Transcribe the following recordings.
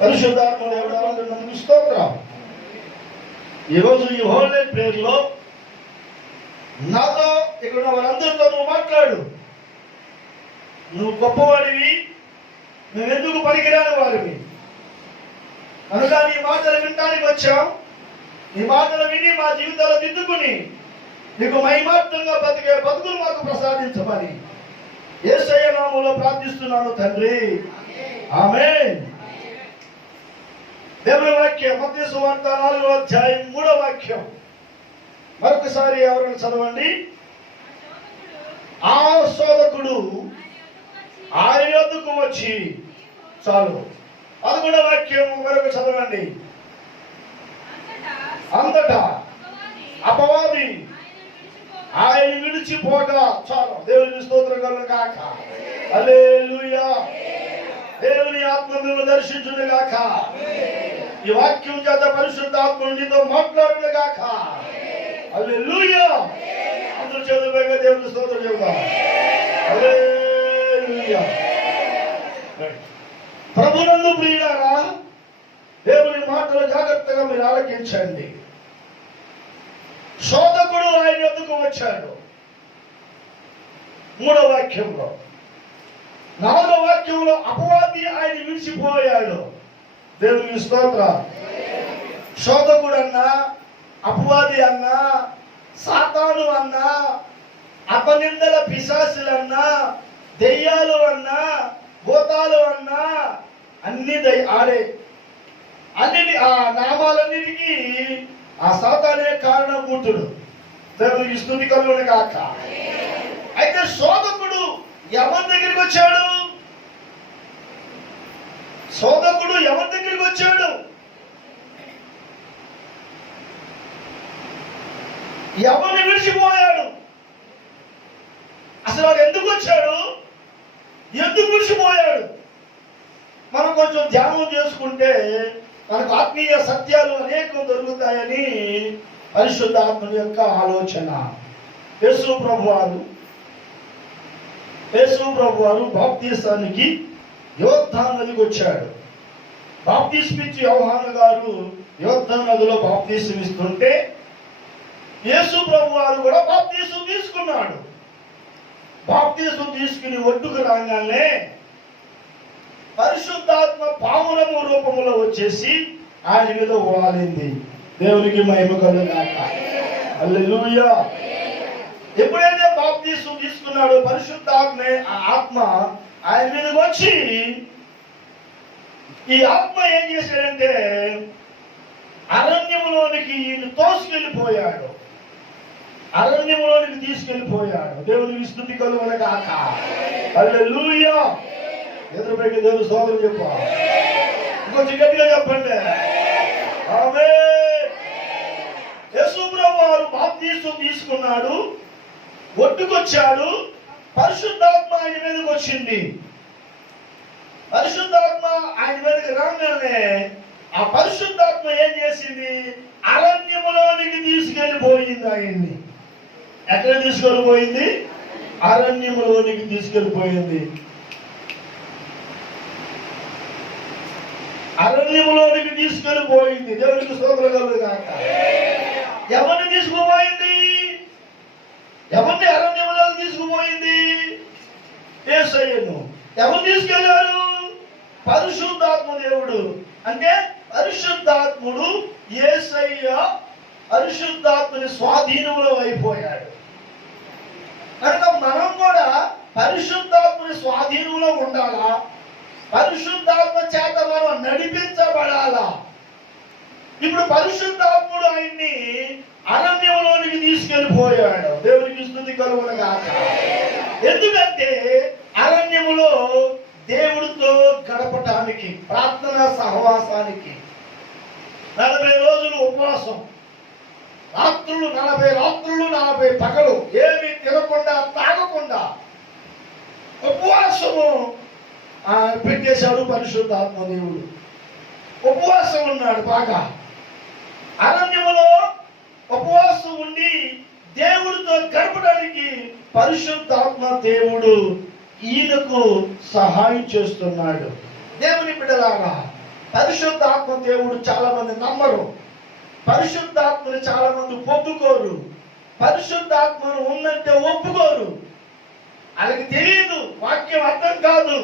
పరిశుద్ధాత్మ దేవుడు నన్ను స్తోత్రం. ఈరోజు ఈ హోల్ ప్రేయర్ లో నాతో ఇక్కడ వాళ్ళందరితో నువ్వు మాట్లాడు. నువ్వు గొప్పవాడివి, నువ్వెందుకు పనికిరాని వారివి కనుక నీ మాటలు వినడానికి వచ్చాం. నీ మాటలు విని మా జీవితాలు దిద్దుకుని నీకు మహిమార్థంగా బతికే బతుకులు మాకు ప్రసాదించమని యేసయ్య నామములో ప్రార్థిస్తున్నాను తండ్రి, ఆమేన్. దేవుని వాక్యం మత్తయి సువార్త 4వ అధ్యాయం 3వ వాక్యం మరొకసారి ఎవరైనా చదవండి. ఆ శోధకుడు ఆయన యొద్దకు వచ్చి, చాలు. 11వ వాక్యం మరొక చదవండి. అంతటా అపవాది ఆయన విడిచిపోగా, చాలు. దేవుని స్తోత్రం కలుగును గాక. హల్లెలూయా. దేవుని ఆత్మను దర్శించును గాక. ఈ వాక్యం చేత పరిశుద్ధాత్మ నీతో మాట్లాడును గాక. హల్లెలూయా. అందరూ చేతులపైగా దేవుని స్తోత్రం చెబుదాం. హల్లెలూయా. ప్రభునందు ప్రియులారా, దేవుని మాటలు జాగ్రత్తగా మీరు ఆలకించండి. శోధకుడు ఆయన యొద్దకు వచ్చాడు 3వ వాక్యంలో. 4వ వాక్యంలో అపవాది ఆయన విడిచిపోయాడు. దేవుని స్తోత్రం. శోధకుడు అన్నా, అపవాది అన్నా, సాతాను అన్నా, అపనిందల పిశాచులన్నా, దెయ్యాలు అన్నా, భూతాలు అన్నా అన్ని ఆడే అన్నిటి ఆ నామాలన్నిటికీ ఆ సాతానే కారణభూతుడు. దేవునికి స్తుతి కలుగును గాక. అయితే శోధకుడు ఎవరి దగ్గరికి వచ్చాడు? శోధకుడు ఎవరి దగ్గరికి వచ్చాడు? ఎవరిని విడిచిపోయాడు? అసలు వాడు ఎందుకు వచ్చాడు? ఎందుకు విడిచిపోయాడు? మనం కొంచెం ధ్యానం చేసుకుంటే మనకు ఆత్మీయ సత్యాలు అనేకం దొరుకుతాయని పరిశుద్ధాత్మ యొక్క ఆలోచన. యేసు ప్రభు వారు బాప్తీసానికి యోర్దాను నదికి వచ్చాడు. బాప్తీస్మిచ్చి యోహాను గారు యోర్దాను నదిలో బాప్తీసం ఇస్తుంటే యేసు ప్రభు వారు కూడా బాప్తీసం తీసుకున్నాడు. బాప్తీసం తీసుకుని ఒడ్డుకు రాగానే పరిశుద్ధాత్మ పావురము రూపంలో వచ్చేసి ఆయన మీద వాలింది. దేవునికి మహిమ కలుగును గాక. హల్లెలూయా. ఎప్పుడైతే బాప్తీసం తీసుకున్నాడో పరిశుద్ధాత్మే ఆ ఆత్మ ఆయన మీదకి వచ్చి, ఈ ఆత్మ ఏం చేశాడంటే అరణ్యంలోనికి ఈయన తోసుకెళ్ళిపోయాడు. అరణ్యంలోనికి తీసుకెళ్ళిపోయాడు. దేవునికి స్తుతి కలుగును గాక. హల్లెలూయా. ఎదురుపైకి దేవుని స్తోత్రం చెప్పు. ఇంకొంచెం గట్టిగా చెప్పండి. ఆమేన్. యేసు ప్రభువు వారు బాప్తీసం తీసుకున్నాడు, ఒడ్డుకొచ్చాడు. పరిశుద్ధాత్మ ఆయన మీదకి వచ్చింది. పరిశుద్ధాత్మ ఆయన మీదకి రాగానే ఆ పరిశుద్ధాత్మ ఏం చేసింది? అరణ్యములోనికి తీసుకెళ్ళిపోయింది. ఆయన్ని ఎక్కడ తీసుకెళ్ళిపోయింది? అరణ్యములోనికి తీసుకెళ్ళిపోయింది. అరణ్యములోనికి తీసుకెళ్ళిపోయింది. దేవునికి స్తోత్రం కలుగును గాక. ఎవరిని తీసుకుపోయింది? ఎవరిని అరణ్యములోకి తీసుకుపోయింది? యేసయ్యను. ఎవరు తీసుకెళ్లారు? పరిశుద్ధాత్మ దేవుడు. అంటే పరిశుద్ధాత్ముడు యేసయ్య పరిశుద్ధాత్మని స్వాధీనంలో అయిపోయాడు. కనుక మనం కూడా పరిశుద్ధాత్మని స్వాధీనంలో ఉండాలా? పరిశుద్ధాత్మ చేత మనం నడిపించబడాలా? ఇప్పుడు పరిశుద్ధాత్ముడు ఆయన్ని అరణ్యంలోనికి తీసుకెళ్ళిపోయాడు. దేవునికి స్తుతి కలుగును గాక. ఎందుకంటే అరణ్యములో దేవుడితో గడపటానికి, ప్రార్థనా సహవాసానికి 40 రోజులు ఉపవాసం, 40 రాత్రులు 40 పగలు ఏమి తినకుండా తాగకుండా ఉపవాసము పెట్టేశాడు పరిశుద్ధాత్మ దేవుడు. ఉపవాసం ఉన్నాడు బాగా. అరణ్యములో ఉపవాసం ఉండి దేవుడితో గడపడానికి పరిశుద్ధాత్మ దేవుడు ఈయనకు సహాయం చేస్తున్నాడు. దేవుని బిడ్డలారా, పరిశుద్ధాత్మ దేవుడు చాలా మంది నమ్మరు, పరిశుద్ధాత్మని చాలా మంది పొందుకోరు, పరిశుద్ధాత్మను ఉందంటే ఒప్పుకోరు. వాళ్ళకి తెలియదు, వాక్యం అర్థం కాదు,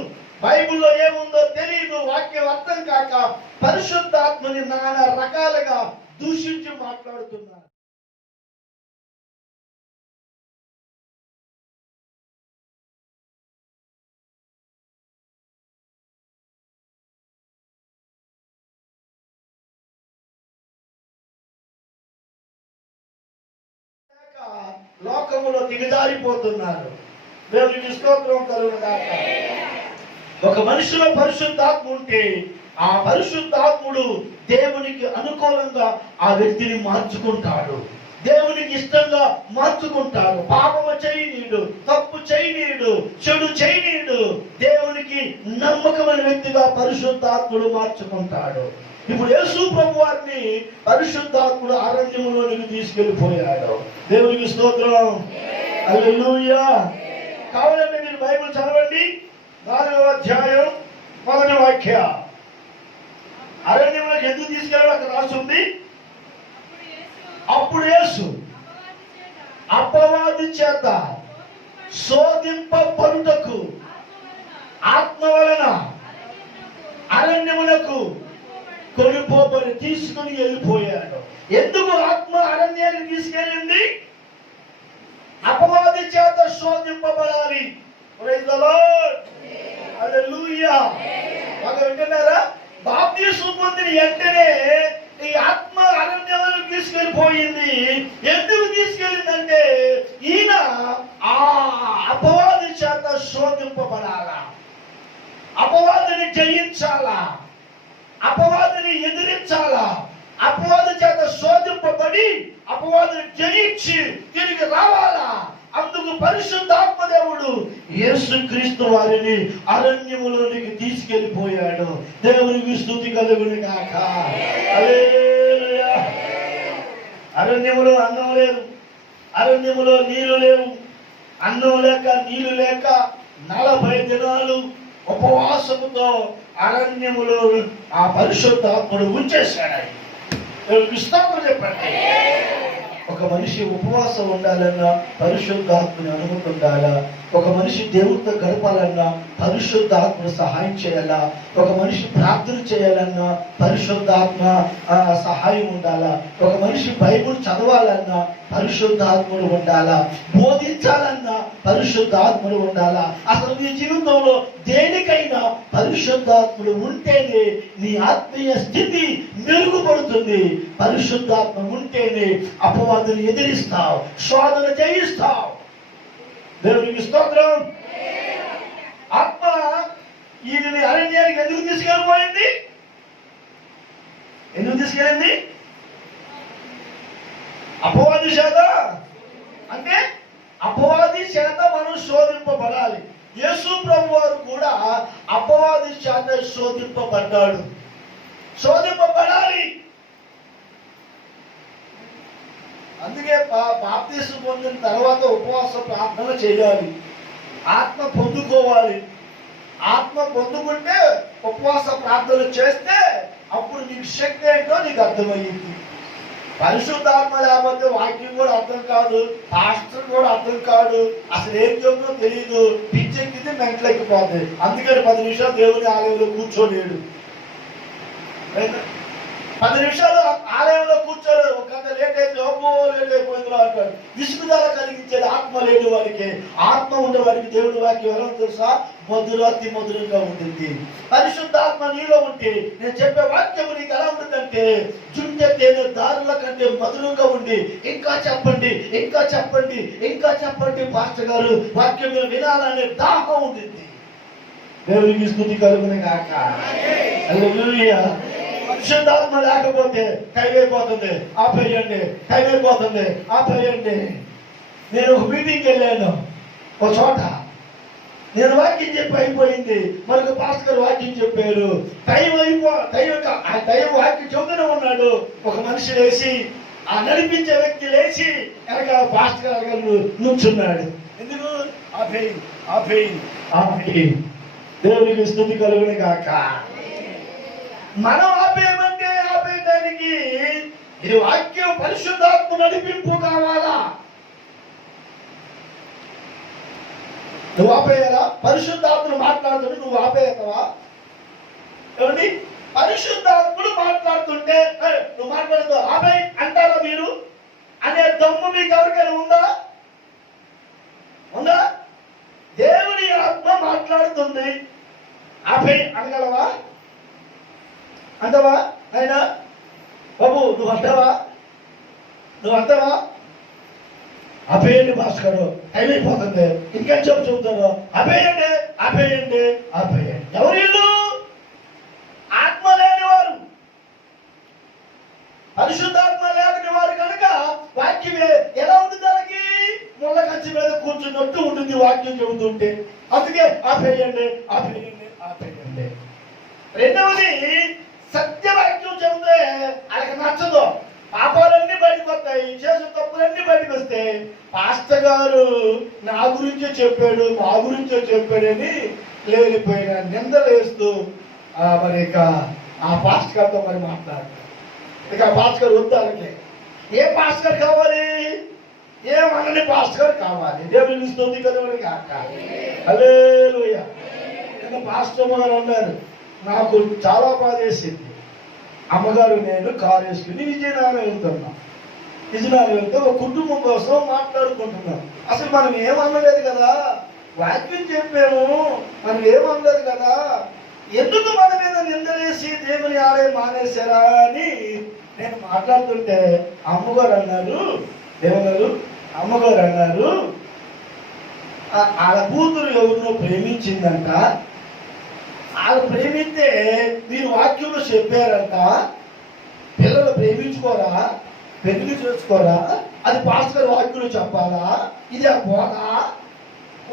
బైబిల్లో ఏముందో తెలియదు, వాక్యం అర్థం కాక పరిశుద్ధాత్మని నానా రకాలుగా దూషించి మాట్లాడుతున్నారు. లోకములో దిగజారిపోతున్నారు. దేవునికి స్తోత్రం కలుగుగాక. ఒక మనిషిలో పరిశుద్ధాత్మ ఉంటే ఆ పరిశుద్ధాత్ముడు దేవునికి అనుకూలంగా ఆ వ్యక్తిని మార్చుకుంటాడు, దేవునికి ఇష్టంగా మార్చుకుంటాడు. పాపము చేయనీయుడు, తప్పు చేయనీయుడు, చెడు చేయనీయుడు. దేవునికి నమ్మకమైన వ్యక్తిగా పరిశుద్ధాత్ముడు మార్చుకుంటాడు. ఇప్పుడు యేసు ప్రభు వారిని పరిశుద్ధాత్ముడు అరణ్యములోనికి తీసుకెళ్లిపోయాడు. దేవునికి స్తోత్రం, హల్లెలూయా. కావాలంటే మీరు బైబిల్ చదవండి, 4వ అధ్యాయం 1వ వాక్యం. అరణ్యంలోకి ఎందుకు తీసుకెళ్ళాడు అక్కడ రాస్తుంది. అప్పుడు యేసు అపవాది చేత శోధింపబడుటకు ఆత్మ వలన అరణ్యములకు కొనిపోబడి తీసుకుని వెళ్ళిపోయాడు. ఎందుకు ఆత్మ అరణ్యానికి తీసుకెళ్ళింది? అపవాది చేత శోధింపబడాలి. ప్రైజ్ ది లార్డ్, హల్లెలూయా. వింటున్నారా? బాప్తిస్మం పొందిన వెంటనే ఈ ఆత్మ అరణ్యంలోకి తీసుకెళ్ళిపోయింది. ఎందుకు తీసుకెళ్ళిందంటే ఈయన ఆ అపవాది చేత శోధింపబడాలా, అపవాదిని జయించాలా, అపవాదిని ఎదిరించాలా, అపవాది చేత శోధింపబడి అపవాదిని జయించి తిరిగి రావాలా. అందుకు పరిశుద్ధాత్మ దేవుడు యేసుక్రీస్తు వారిని అరణ్యములోనికి తీసుకెళ్లిపోయాడు. దేవునికి స్తుతి కలుగును గాక. హల్లెలూయా. అరణ్యములో అన్నం లేదు, అరణ్యములో నీళ్లు లేవు. అన్నం లేక నీళ్లు లేక 40 దినాలు ఉపవాసముతో అరణ్యములో ఆ పరిశుద్ధాత్ముడు ఉంచేశాడు. స్తోత్రం చెప్పండి. ఒక మనిషి ఉపవాసం ఉండాలన్నా పరిశుద్ధాత్మని అనుమతి ఉండాలా. ఒక మనిషి దేవుడితో గడపాలన్నా పరిశుద్ధాత్మను సహాయం చేయాలా. ఒక మనిషి ప్రార్థన చేయాలన్నా పరిశుద్ధాత్మ సహాయం ఉండాలా. ఒక మనిషి బైబిల్ చదవాలన్నా పరిశుద్ధాత్ముడు ఉండాలా. బోధించాలన్నా పరిశుద్ధాత్ముడు ఉండాలా. అసలు నీ జీవితంలో దేనికైనా పరిశుద్ధాత్ముడు ఉంటేనే నీ ఆత్మీయ స్థితి మెరుగుపడుతుంది. పరిశుద్ధాత్మ ఉంటేనే అపవాదుని ఎదిరిస్తావు, శోధన చేయిస్తావు. దేవునికి స్తోత్రం. ఆత్మ ఈయనని అరణ్యానికి ఎందుకు తీసుకెళ్ళిపోయింది? ఎందుకు తీసుకెళ్ళింది? అపవాది చేత. అంటే అపవాది చేత మనం శోధింపబడాలి. యేసు ప్రభు వారు కూడా అపవాది చేత శోధింపబడ్డాడు, శోధింపబడాలి. అందుకే బాప్తిస్మం పొందిన తర్వాత ఉపవాస ప్రార్థన చేయాలి, ఆత్మ పొందుకోవాలి. ఆత్మ పొందుకుంటే ఉపవాస ప్రార్థన చేస్తే అప్పుడు నీకు శక్తి ఏంటో నీకు అర్థమయ్యింది. పరిశుద్ధాత్మ లేకపోతే వాక్యం కూడా అర్థం కాదు, పాస్టర్ కూడా అర్థం కాదు, అసలు ఏం చెప్తుందో తెలియదు, పిచ్చెక్కింది మెంటలెక్కిపోతుంది. అందుకని 10 నిమిషాలు దేవుని ఆలయంలో కూర్చోలేడు. 10 నిమిషాలు ఆలయంలో కూర్చోలేదు. ఒక గంట లేట్ అయితే లేట్ అయిపోయిందో అంటాడు. విసుగుదల కలిగించేది ఆత్మ లేని వారికి. ఆత్మ ఉండే వారికి దేవుడి వాక్యం ఎలా తెలుసా? మధురాతి మధురంగా ఉంటుంది. పరిశుద్ధాత్మ నీలో ఉంటే నేను చెప్పే వాక్యం నీకు ఎలా ఉంటుందంటే జుంటె తేనె దారుల కంటే మధురంగా ఉండి ఇంకా చెప్పండి, ఇంకా చెప్పండి, ఇంకా చెప్పండి పాస్టర్ గారు, వాక్యం వినాలనే దాహం ఉంటుంది. దేవునికి స్తుతి కలుగును గాక. హల్లెలూయా. పరిశుద్ధాత్మ లేకపోతే టైం అయిపోతుంది, ఆపేయండి, టైం అయిపోతుంది, ఆపేయండి. నేను ఒక మీటింగ్కి వెళ్ళాను ఒక చోట. నేను వాక్యం చెప్పి అయిపోయింది, మనకు పాస్టర్ వాక్యం చెప్పారు. టైం వాక్యం చెబుతూనే ఉన్నాడు. ఒక మనిషి లేచి, ఆ నడిపించే వ్యక్తి లేచి వెనక పాస్టర్ గారు నుంచున్నాడు. ఎందుకు? ఆపేయి. దేవునికి స్తుతి కలుగును గాక. మనం ఆపేయమంటే ఆపేయడానికి ఈ వాక్యం పరిశుద్ధాత్మ నడిపింపు కావాలా? నువ్వు ఆపేయాలా? పరిశుద్ధాత్మను మాట్లాడుతుంటే నువ్వు ఆపేయతావా? ఏమండి, పరిశుద్ధాత్ముడు మాట్లాడుతుంటే నువ్వు మాట్లాడుతూ ఆపేయి అంటారా మీరు అనే దమ్ము మీకు ఎవరికైనా ఉందా? ఉందా? దేవుని ఆత్మ మాట్లాడుతుంది, ఆపేయి అనగలవా? అంటావా? అయినా బాబు నువ్వు అంటావా? నువ్వు అంటావా? ఆపేయండి భాస్కరు, టైం అయిపోతుంది, ఇంకేం చెబుతారు, ఆపేయండి ఆపేయండి ఆపేయండి. ఎవరు ఇల్లు? ఆత్మ లేని వారు, పరిశుద్ధాత్మ లేని వారు కనుక వాక్యం ఎలా ఉంది? దానికి ముళ్ళ కంచి మీద కూర్చున్నట్టు ఉంటుంది వాక్యం చెబుతుంటే. అందుకే ఆపేయండి ఆపేయండి ఆపేయండి. రెండవది, సత్యవాక్యం చెబితే ఆయనకు నచ్చదు. పాపాలన్నీ బయటకు వస్తాయి, చేసిన తప్పులన్నీ బయటకు వస్తే పాస్టర్ గారు నా గురించే చెప్పాడు మా గురించే చెప్పాడని లేనిపోయిన నిందలేస్తూ మరి ఇక ఆ పాస్టర్ గారితో మరి మాట్లాడతారు. ఇక ఆ పాస్టర్ గారు వద్దు, అలాగే ఏ పాస్టర్ గారు కావాలి? ఏమనని పాస్టర్ గారు కావాలి. దేవుని ఇస్తుంది కదా కాక. హల్లెలూయా. పాస్టర్ గారు అన్నారు, నాకు చాలా బాధ వేసింది. అమ్మగారు నేను కారు వేసుకుని విజయనగరం వెళ్తున్నాం. విజయనగరం వెళ్తే ఒక కుటుంబం కోసం మాట్లాడుకుంటున్నాం. అసలు మనం ఏమనలేదు కదా, వాక్యం చెప్పాము, మనం ఏమనలేదు కదా, ఎందుకు మన మీద నిందలేసి దేవుని ఆలయం మానేశారా అని నేను మాట్లాడుతుంటే అమ్మగారు అన్నారు, దేవుగారు అమ్మగారు అన్నారు, వాళ్ళ కూతురు ఎవరినో ప్రేమించిందంట, వాళ్ళు ప్రేమిస్తే మీరు వాక్యంలో చెప్పారంట, పిల్లలు ప్రేమించుకోరా, పెళ్లి చేసుకోరా, అది పాస్టర్ వాక్యంలో చెప్పాలా? ఇది పోనా?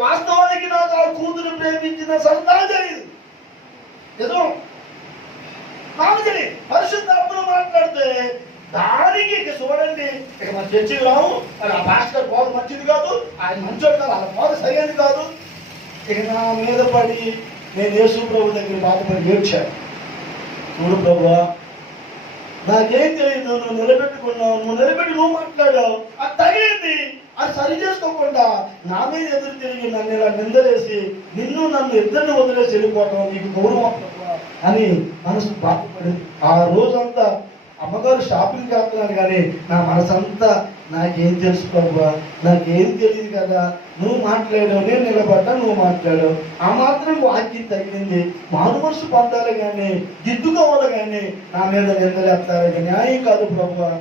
వాస్తవానికి నాకు ఆ కూతురు ప్రేమించిన సంతానం తెలియదు, ఏదో నాకు తెలియదు. పరిశుద్ధాత్మను మాట్లాడితే దానికి ఇక చూడండి, ఇక మన చర్చికి రాము, మరి ఆ పాస్టర్ బోధ మంచిది కాదు, ఆయన మంచోడు కాదు, వాళ్ళ బోధ సరైనది కాదు. ఇక నా మీద పడి నేను యేసు ప్రభు దగ్గర బాధపడి ఏడ్చాను. చూడు ప్రభువా, నాకేం తెలియదు, నువ్వు నిలబెట్టుకున్నావు, నువ్వు నిలబెట్టి నువ్వు మాట్లాడావు, అది తగిలింది, అది సరి చేసుకోకుండా నా మీద ఎదురు తిరిగి నన్ను ఇలా నిందలేసి నన్ను ఇద్దరిని వదిలేసి వెళ్ళిపోవటం నీకు గౌరవం అని మనసు బాధపడింది. ఆ రోజంతా అమ్మగారు షాపింగ్ చేస్తున్నాను కానీ నా మనసంతా నాకేం తెలుసు ప్రభువా, నాకేం తెలియదు కదా, నువ్వు మాట్లాడావు, నేను నిలబడ్డా, నువ్వు మాట్లాడావు, ఆ మాత్రం వాక్యం తగిలింది. మారు మనసు పొందాలి కానీ దిద్దుకోవాలి కానీ నా మీద నిందలేస్తారు, న్యాయం కాదు ప్రభువా.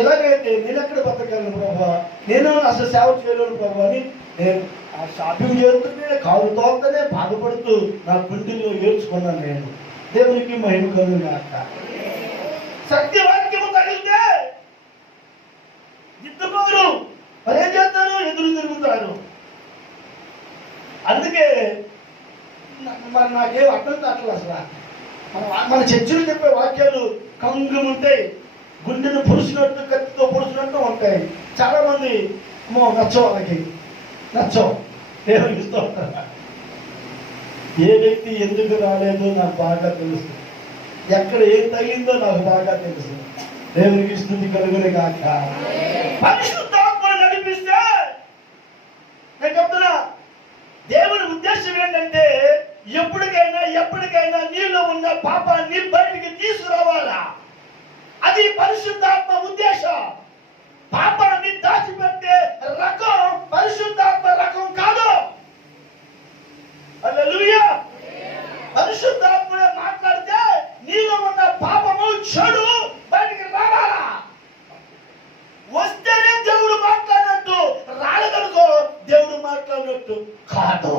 ఎలాగైతే నేను ఎక్కడ బతకగలను ప్రభువా, నేను అసలు సేవ చేయలేను ప్రభు అని నేను ఆ షాపింగ్ చేస్తుంటే కాలు తోస్తనే బాధపడుతూ నా గుండెల్లో ఏడ్చుకున్నాను. నేను దేవునికి మహిమ కలుగుగాక. సత్యవాక్యము తగిలితే దిద్దుకోరు, మరేం చేస్తారు? ఎదురు తిరుగుతారు. అందుకే మరి నాకేం అర్థం కావట్లేదు. అసలు మన చర్చలు చెప్పే వాక్యాలు కంగుముంటాయి, గుండెను పొడిచినట్టు, కత్తితో పొడిచినట్టు ఉంటాయి. చాలా మంది నచ్చవు, వాళ్ళకి నచ్చవు. దేవునికి ఇస్తూ ఉంటారు. ఏ వ్యక్తి ఎందుకు రాలేదో నాకు బాగా తెలుసు, ఎక్కడ ఏం తగిందో నాకు బాగా తెలుసు. దేవునికి స్తుతి కలుగునే కాక. పరిశుద్ధాత్మను నడిపిస్తే నేను చెప్తున్నా, దేవుని ఉద్దేశం ఏంటంటే ఎప్పటికైనా నీలో ఉన్న పాపాన్ని బయటికి తీసుకురావాలా. అది పరిశుద్ధాత్మ ఉద్దేశం. పాపాన్ని దాచిపెట్టే రకం పరిశుద్ధాత్మ రకం కాదు. హల్లెలూయా. పరిశుద్ధాత్మనే మాట్లాడితే నీలో ఉన్న పాపము, చెడు బయటికి రావాలా. వస్తేనే దేవుడు మాట్లాడినట్టు, రాలేదనుకో దేవుడు మాట్లాడినట్టు కాదు.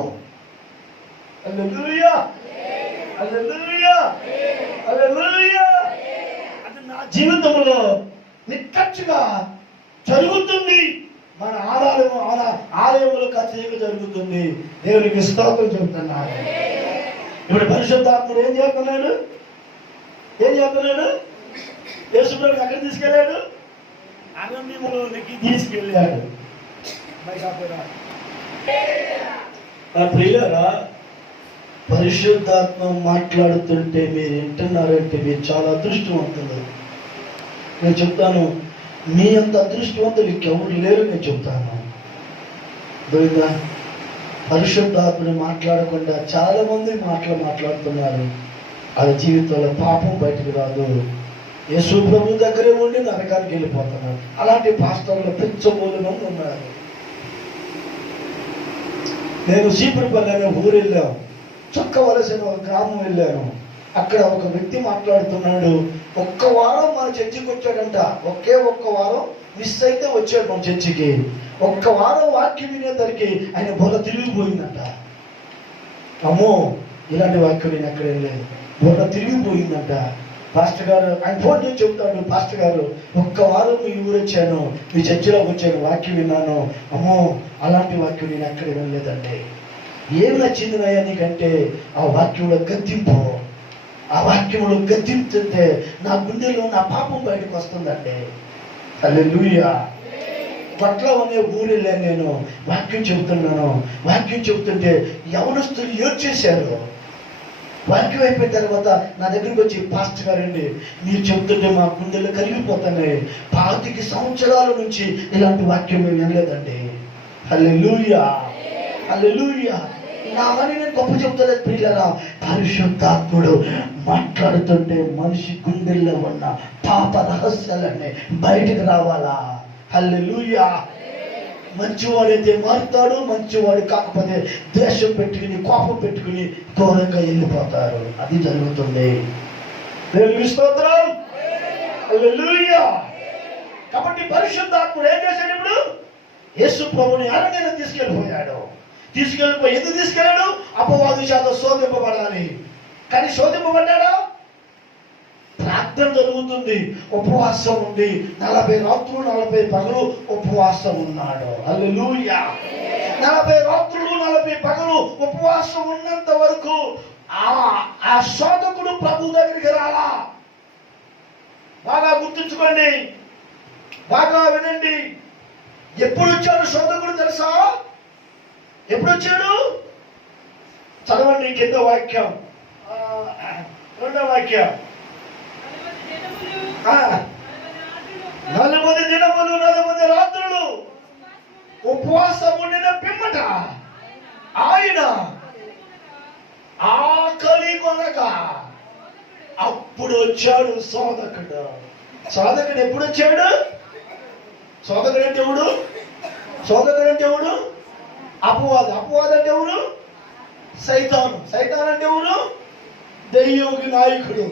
హల్లెలూయా హల్లెలూయా హల్లెలూయా. అది నా జీవితంలో నిక్కచ్చిగా జరుగుతుంది. మన ఆలయంలో ఖచ్చితంగా జరుగుతుంది. దేవునికి స్తోత్రం చెబుతున్నాడు. ఇప్పుడు పరిశుద్ధాత్ముడు ఏం చేస్తున్నాడు? యేసుప్రభుని ఎక్కడ తీసుకెళ్ళాడు? అరణ్యములోనికి తీసుకెళ్ళాడు. నా ప్రియులారా, పరిశుద్ధాత్మ మాట్లాడుతుంటే మీరు వింటున్నారంటే మీరు చాలా అదృష్టవంతులు. నేను చెప్తాను, మీ అంత అదృష్టవంతులు ఇంకెవరు లేరు. నేను చెప్తాను, దొరికా పరిశుద్ధాత్మని మాట్లాడకుండా చాలా మంది మాట్లాడుతున్నారు. వాళ్ళ జీవితంలో పాపం బయటకు రాదు. యేసు ప్రభు దగ్గరే ఉండి నరకానికి వెళ్ళిపోతున్నారు. అలాంటి పాస్టర్లు పెంచబోలు మంది ఉన్నారు. నేను సీపురపల్లి అనే ఊరు వెళ్ళాను, చొక్కవలసిన ఒక గ్రామం వెళ్ళాను. అక్కడ ఒక వ్యక్తి మాట్లాడుతున్నాడు, ఒక్క వారం మన చర్చికి వచ్చాడంట. ఒక్క వారం మిస్ అయితే వచ్చాడు మన చర్చికి. ఒక్క వారం వాక్యం వినేసరికి ఆయన బుర్ర తిరిగిపోయిందంట. అమ్మో, ఇలాంటి వాక్యం నేను ఎక్కడ వెళ్ళలేదు, బుర్ర తిరిగిపోయిందంట. పాస్టర్ గారు ఆయన ఫోన్ చేసి చెప్తాడు, పాస్టర్ గారు ఒక్క వారం మీ ఊరు వచ్చాను, మీ చర్చిలోకి వచ్చాను, వాక్యం విన్నాను. అమ్మో, అలాంటి వాక్యం నేను ఎక్కడ వినలేదండి. ఏమి నచ్చింది నాయా నీకంటే ఆ వాక్యంలో గద్దింపు. ఆ వాక్యంలో గద్దింపుతుంటే నా గుండెలో నా పాపం బయటకు వస్తుందండి. హల్లెలూయా. పట్ల అనే ఊరు వెళ్ళాను నేను, వాక్యం చెబుతున్నాను. వాక్యం చెబుతుంటే యవనస్తులు ఏడ్చేశారు. వాక్యం అయిపోయిన తర్వాత నా దగ్గరికి వచ్చి, పాస్టర్ గారండి మీరు చెబుతుంటే మా గుండెలు కరిగిపోతున్నాయి, 25 సంవత్సరాల నుంచి ఇలాంటి వాక్యం మేము వినలేదండి. హల్లెలూయా, హల్లెలూయా. నా మని నేను గొప్ప చెప్తలేదు ప్రియులారా. పరిశుద్ధాత్ముడు మాట్లాడుతుంటే మనిషి గుండెల్లో ఉన్న పాప రహస్యాలన్నీ బయటకు రావాలా. హల్లెలూయా. మంచివాడైతే మారుతాడు, మంచివాడు కాకపోతే ద్వేషం పెట్టుకుని కోపం పెట్టుకుని దూరంగా వెళ్ళిపోతారు. అది జరుగుతుంది. దేవునికి స్తోత్రం. హల్లెలూయా. కాబట్టి పరిశుద్ధాత్ముడు ఏం చేశాడు? ఇప్పుడు యేసు ప్రభుని అరణ్యానికి తీసుకెళ్ళిపోయాడు. ఎందుకు తీసుకెళ్ళాడు? అపవాది చేత శోధింపబడాలి. కానీ శోధింపబడ్డాడా? ప్రార్థన జరుగుతుంది, ఉపవాసం ఉంది. 40 రాత్రులు 40 పగలు ఉపవాసం ఉన్నాడు. హల్లెలూయా. 40 రాత్రులు 40 పగలు ఉపవాసం ఉన్నంత వరకు ఆ శోధకుడు ప్రభు దగ్గరికి రాలా. బాగా గుర్తుంచుకోండి, బాగా వినండి. ఎప్పుడు వచ్చాడు శోధకుడు తెలుసా? ఎప్పుడు వచ్చాడు? చదవండి కింద వాక్యం, 2వ వాక్యం. 40 దినములు 40 రాత్రులు ఉపవాసం ఉండిన పిమ్మట ఆయన ఆకలి కొనగా అప్పుడు వచ్చాడు శోధకుడు. శోధకుడు ఎప్పుడు వచ్చాడు? శోధకుడు అంటే ఎవడు? శోధకుడు అంటే ఎవడు? అపవాది. అపవాది అంటే ఎవరు? సైతాను. సైతాన్ అంటే ఎవరు? దెయ్యంకి నాయకుడు.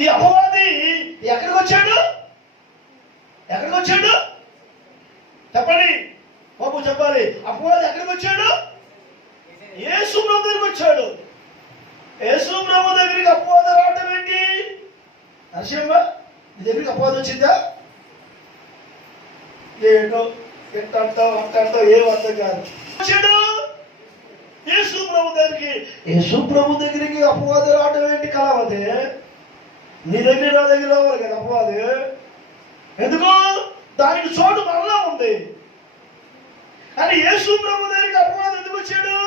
ఈ అపవాది ఎక్కడికి వచ్చాడు? ఎక్కడికి వచ్చాడు? చెప్పండి బాబు, చెప్పాలి. అపవాది ఎక్కడికి వచ్చాడు? యేసు ప్రభు దగ్గరికి వచ్చాడు. యేసు ప్రభు దగ్గరికి అపవాది రావటం ఏంటి? నరసింహ నీ దగ్గరికి అపవాది వచ్చిందా? ఏంటో ఎట్టంటావు ఏం అర్థం కాదు. వచ్చాడు యేసు ప్రభు దగ్గరికి. యేసు ప్రభు దగ్గరికి అపవాది రావటం ఏంటి? కలవదే నీ దగ్గర నా దగ్గర రావాలి కదా అపవాది. ఎందుకు? దానికి చోటు మనలో ఉంది. కానీ యేసు ప్రభు దగ్గరికి అపవాది ఎందుకు వచ్చాడు?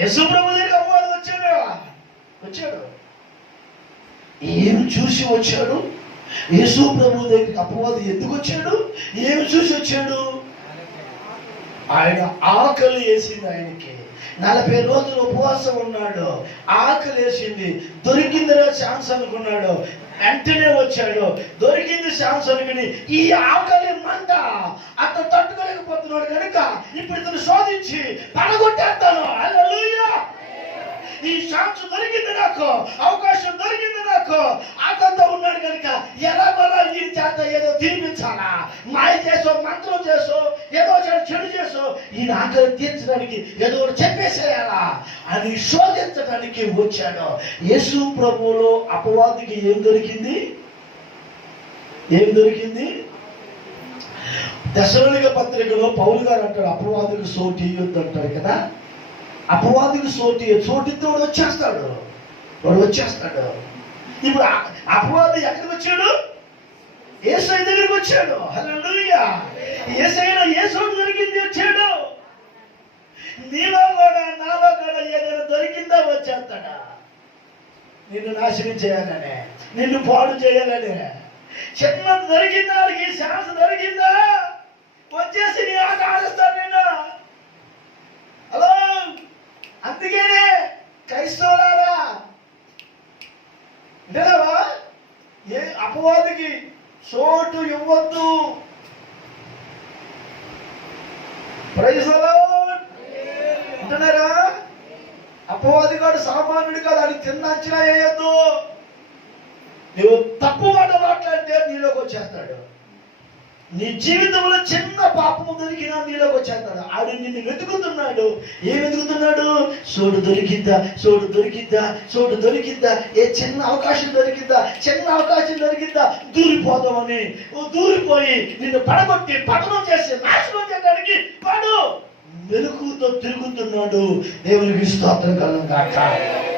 యేసు ప్రభు దగ్గరికి అపవాది వచ్చాడు. ఏం చూసి వచ్చాడు? యేసు ప్రభు దగ్గరికి అపవాది ఎందుకు వచ్చాడు? ఏం చూసి వచ్చాడు? ఆయన ఆకలి వేసింది. ఆయనకి 40 రోజులు ఉపవాసం ఉన్నాడు, ఆకలి వేసింది. దొరికిందిరా ఛాన్స్ అనుకున్నాడు, వెంటనే వచ్చాడు. దొరికింది ఛాన్స్ అనుకుని ఈ ఆకలి మంట అతను తట్టుకోలేకపోతున్నాడు కనుక ఇప్పుడు ఇతను శోధించి పడగొట్టేస్తాను. హల్లెలూయా. ఈ ఛాన్స్ దొరికింది నాకు, అవకాశం దొరికింది నాకు. అతనితో ఉన్నాడు కనుక ఎలాగోలా ఈ చేత ఏదో తినిపించాలా, మాయ చేసో మంత్రం చేసో ఏదో చెడు చేసో ఈ ఆకలి తీర్చడానికి ఏదో చెప్పేసేయాలా అని శోధించడానికి వచ్చాడు. యేసు ప్రభువులో అపవాదికి ఏం దొరికింది? ఏం దొరికింది? తెస్సలోనిక పత్రికలో పౌలు గారు అంటాడు, అపవాదికి సోటి ఇయ్యొద్దు అంటాడు కదా. అపవాదికి చోటితో వాడు వచ్చేస్తాడు. ఇప్పుడు అపవాది ఎక్కడికి వచ్చాడు? యేసయ్య దగ్గరికి వచ్చాడు. హల్లెలూయా. యేసయ్యలో ఏ చోటు దొరికింది? వచ్చాడు. నీలో కూడా నాలో కూడా ఏదైనా దొరికిందా వచ్చేస్తాడా? నిన్ను నాశనం చేయాలనే, నిన్ను పాడు చేయాలనే. చిన్న దొరికిందా, వాడికి ఛాన్స్ దొరికిందా వచ్చేసి నీ ఆట ఆడిస్తాను నేను. హలో, అందుకేనే క్రైస్తవులారా వినవా, ఏ అపవాదికి చోటు ఇవ్వద్దు. ప్రైజ్ ది లార్డ్ అంటున్నారా? అపవాది కాదు, సామాన్యుడు కాదు, అది కింద అంచనా వేయద్దు. నువ్వు తప్పు మాట మాట్లాడితే నీలోకి వచ్చేస్తాడు. నీ జీవితంలో చిన్న పాపము దొరికినా నీలోకి వచ్చేస్తాడు. ఆడు నిన్ను వెతుకుతున్నాడు. ఏం వెతుకుతున్నాడు? సోడు దొరికిద్దా, సోడు దొరికిద్దా, సోడు దొరికిద్దా, ఏ చిన్న అవకాశం దొరికిద్దా, చిన్న అవకాశం దొరికిద్దా, దూరిపోదామని. దూరిపోయి నిన్ను పడగొట్టి పతనం చేసి నాశనం చేయడానికి వాడు వెలుగుతో తిరుగుతున్నాడు. దేవునికి స్తోత్రం కలుగుగాక.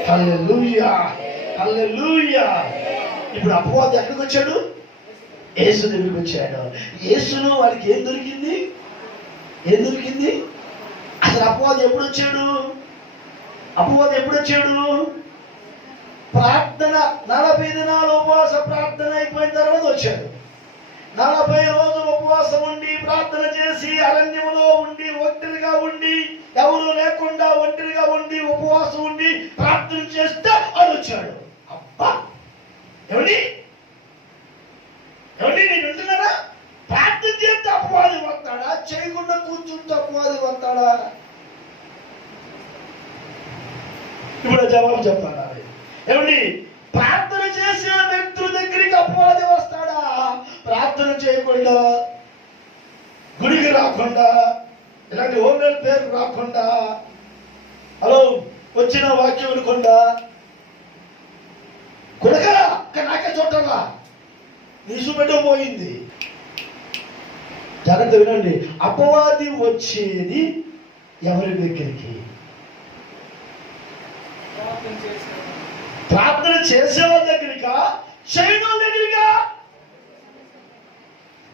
హల్లెలూయా, హల్లెలూయా. ఇప్పుడు అపవాది ఎక్కడికి వచ్చాడు? యేసు దగ్గరికి వచ్చాడు. యేసులో వాడికి ఏం దొరికింది? ఏం దొరికింది? అసలు అపవాది ఎప్పుడు వచ్చాడు? అపవాది ఎప్పుడు వచ్చాడు? ప్రార్థన 40 దినాలు ఉపవాస ప్రార్థన అయిపోయిన తర్వాత వచ్చాడు. 40 రోజులు ఉపవాసం ఉండి ప్రార్థన చేసి అరణ్యంలో ఉండి ఒంటరిగా ఉండి ఎవరు లేకుండా ఒంటరిగా ఉండి ఉపవాసం ఉండి ప్రార్థన చేస్తే అది వచ్చాడు. అబ్బా, ఎవరి నేను ఉంటున్నారా? ప్రార్థన చేస్తే అపవాది వస్తాడా? చేయకుండా కూర్చుంటే అపవాది వస్తాడా? ఇప్పుడు జవాబు చెప్పాలి. ఏమండి, ప్రార్థన చేసే వ్యక్తుల దగ్గరికి అపవాది వస్తాడా? ప్రార్థన చేయకుండా, గుడికి రాకుండా, ఇలాంటి ఓనర్ పేరు రాకుండా, హలో వచ్చిన వాక్యం అనుకుండా, కొడగా నాకే చూడటంలా నీ చూపెట్టం పోయింది. జాగ్రత్త వినండి. అపవాది వచ్చేది ఎవరి దగ్గరికి? ప్రార్థన చేసేవాళ్ళ దగ్గరికా, చేయడం దగ్గరికా?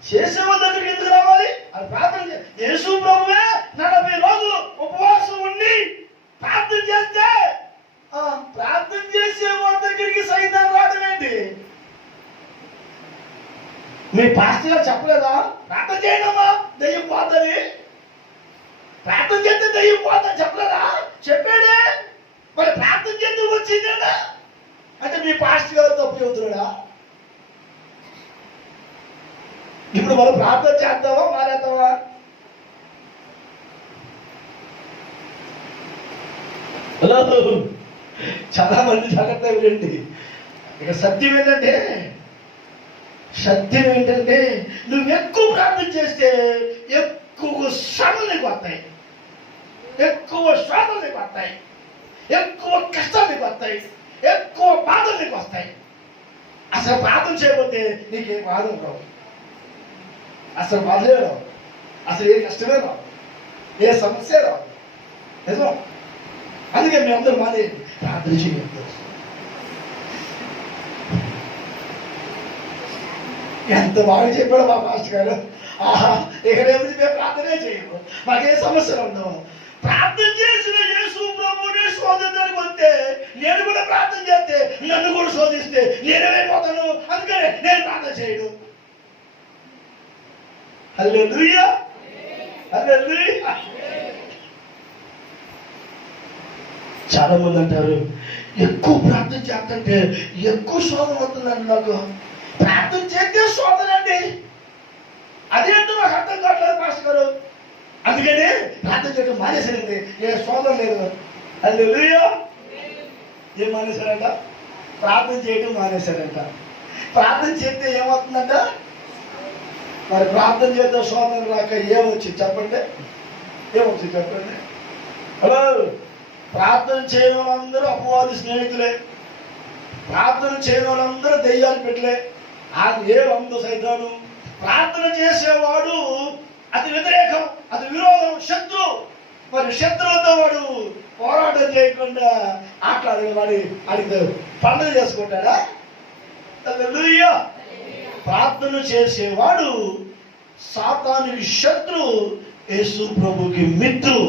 చేసేవాళ్ళ దగ్గరికి ఎందుకు రావాలి? అది ప్రార్థన యేసు ప్రభువే 40 రోజులు ఉపవాసం ఉండి ప్రార్థన చేస్తే, ప్రార్థన చేసే వాళ్ళ దగ్గరికి సైతాన్ రావడం ఏంటి? మీ పాస్టర్ గారు చెప్పలేదా ప్రార్థన చేయడమా దయ్యం పోతుంది, ప్రార్థన చేస్తే దయ్యం పోతుంది చెప్పలేదా? చెప్పాడే. మరి ప్రార్థన చేస్తే వచ్చిందేనా అంటే మీ పాస్టర్ గారు తప్పు చెబుతున్నాడా? ఇప్పుడు మనం ప్రార్థన చేద్దామా మానేద్దామా? హలో, చాలా మంది జాగ్రత్త వినండి. ఇక సత్యం ఏంటంటే నువ్వు ఎక్కువ ప్రార్థన చేస్తే ఎక్కువ శ్రమలు నీకు వస్తాయి, ఎక్కువ శోధనలు నీకు వస్తాయి, ఎక్కువ కష్టాలు నీకు వస్తాయి, ఎక్కువ బాధలు నీకు వస్తాయి. అసలు ప్రార్థన చేయకపోతే నీకేం బాధలు రావు, అసలు బాధలే రావు, అసలు ఏ కష్టమే రావు, ఏ సమస్య రావు. నిజం. అందుకే మీ అందరూ మానేయండి, ప్రార్థన చేయొద్దు. ఎంత బాగా చెప్పాడు మా మాస్టర్ గారు. ఆహా, ఇక్కడేమిటి మేము ప్రార్థనే చేయము, మాకే సమస్యలు ఉండవు. ప్రార్థన చేసిన యేసు ప్రభువుని శోధించడానికి వస్తే నేను కూడా ప్రార్థన చేస్తే నన్ను కూడా శోధిస్తే నేనేమైపోతాను. అందుకనే నేను ప్రార్థన చేయను. హల్లెలూయా, హల్లెలూయా. చాలా మంది అంటారు ఎక్కువ ప్రార్థన చేస్తుంటే ఎక్కువ శోధన అవుతుందండి. నాకు ప్రార్థన చేస్తే శోధనండి, అదేంటో నాకు అర్థం కావట్లేదు మాస్టర్ గారు. అందుకని ప్రార్థన చేయడం మానేశారండి, ఏ శోధన లేదు. హల్లెలూయా. ఏం మానేశారంట? ప్రార్థన చేయడం మానేశారంట. ప్రార్థన చేస్తే ఏమవుతుందంట? మరి ప్రార్థన చేస్తే శోధన రాక ఏమొచ్చింది చెప్పండి? ఏమొచ్చింది చెప్పండి? హలో, ప్రార్థన చేయని వాళ్ళందరూ అపవాది స్నేహితులే, ప్రార్థన చేయని వాళ్ళందరూ దెయ్యాలు పెట్టలే. అది ఏ వందు సైతాను. ప్రార్థన చేసేవాడు అది వ్యతిరేకం, అది విరోధం, శత్రు. మరి శత్రువుతో వాడు పోరాటం చేయకుండా ఆటలాడేవాడి అడిగి పండుగ చేసుకుంటాడా? హల్లెలూయా. ప్రార్థన చేసేవాడు సాతానుకి శత్రు, యేసు ప్రభుకి మిత్రు.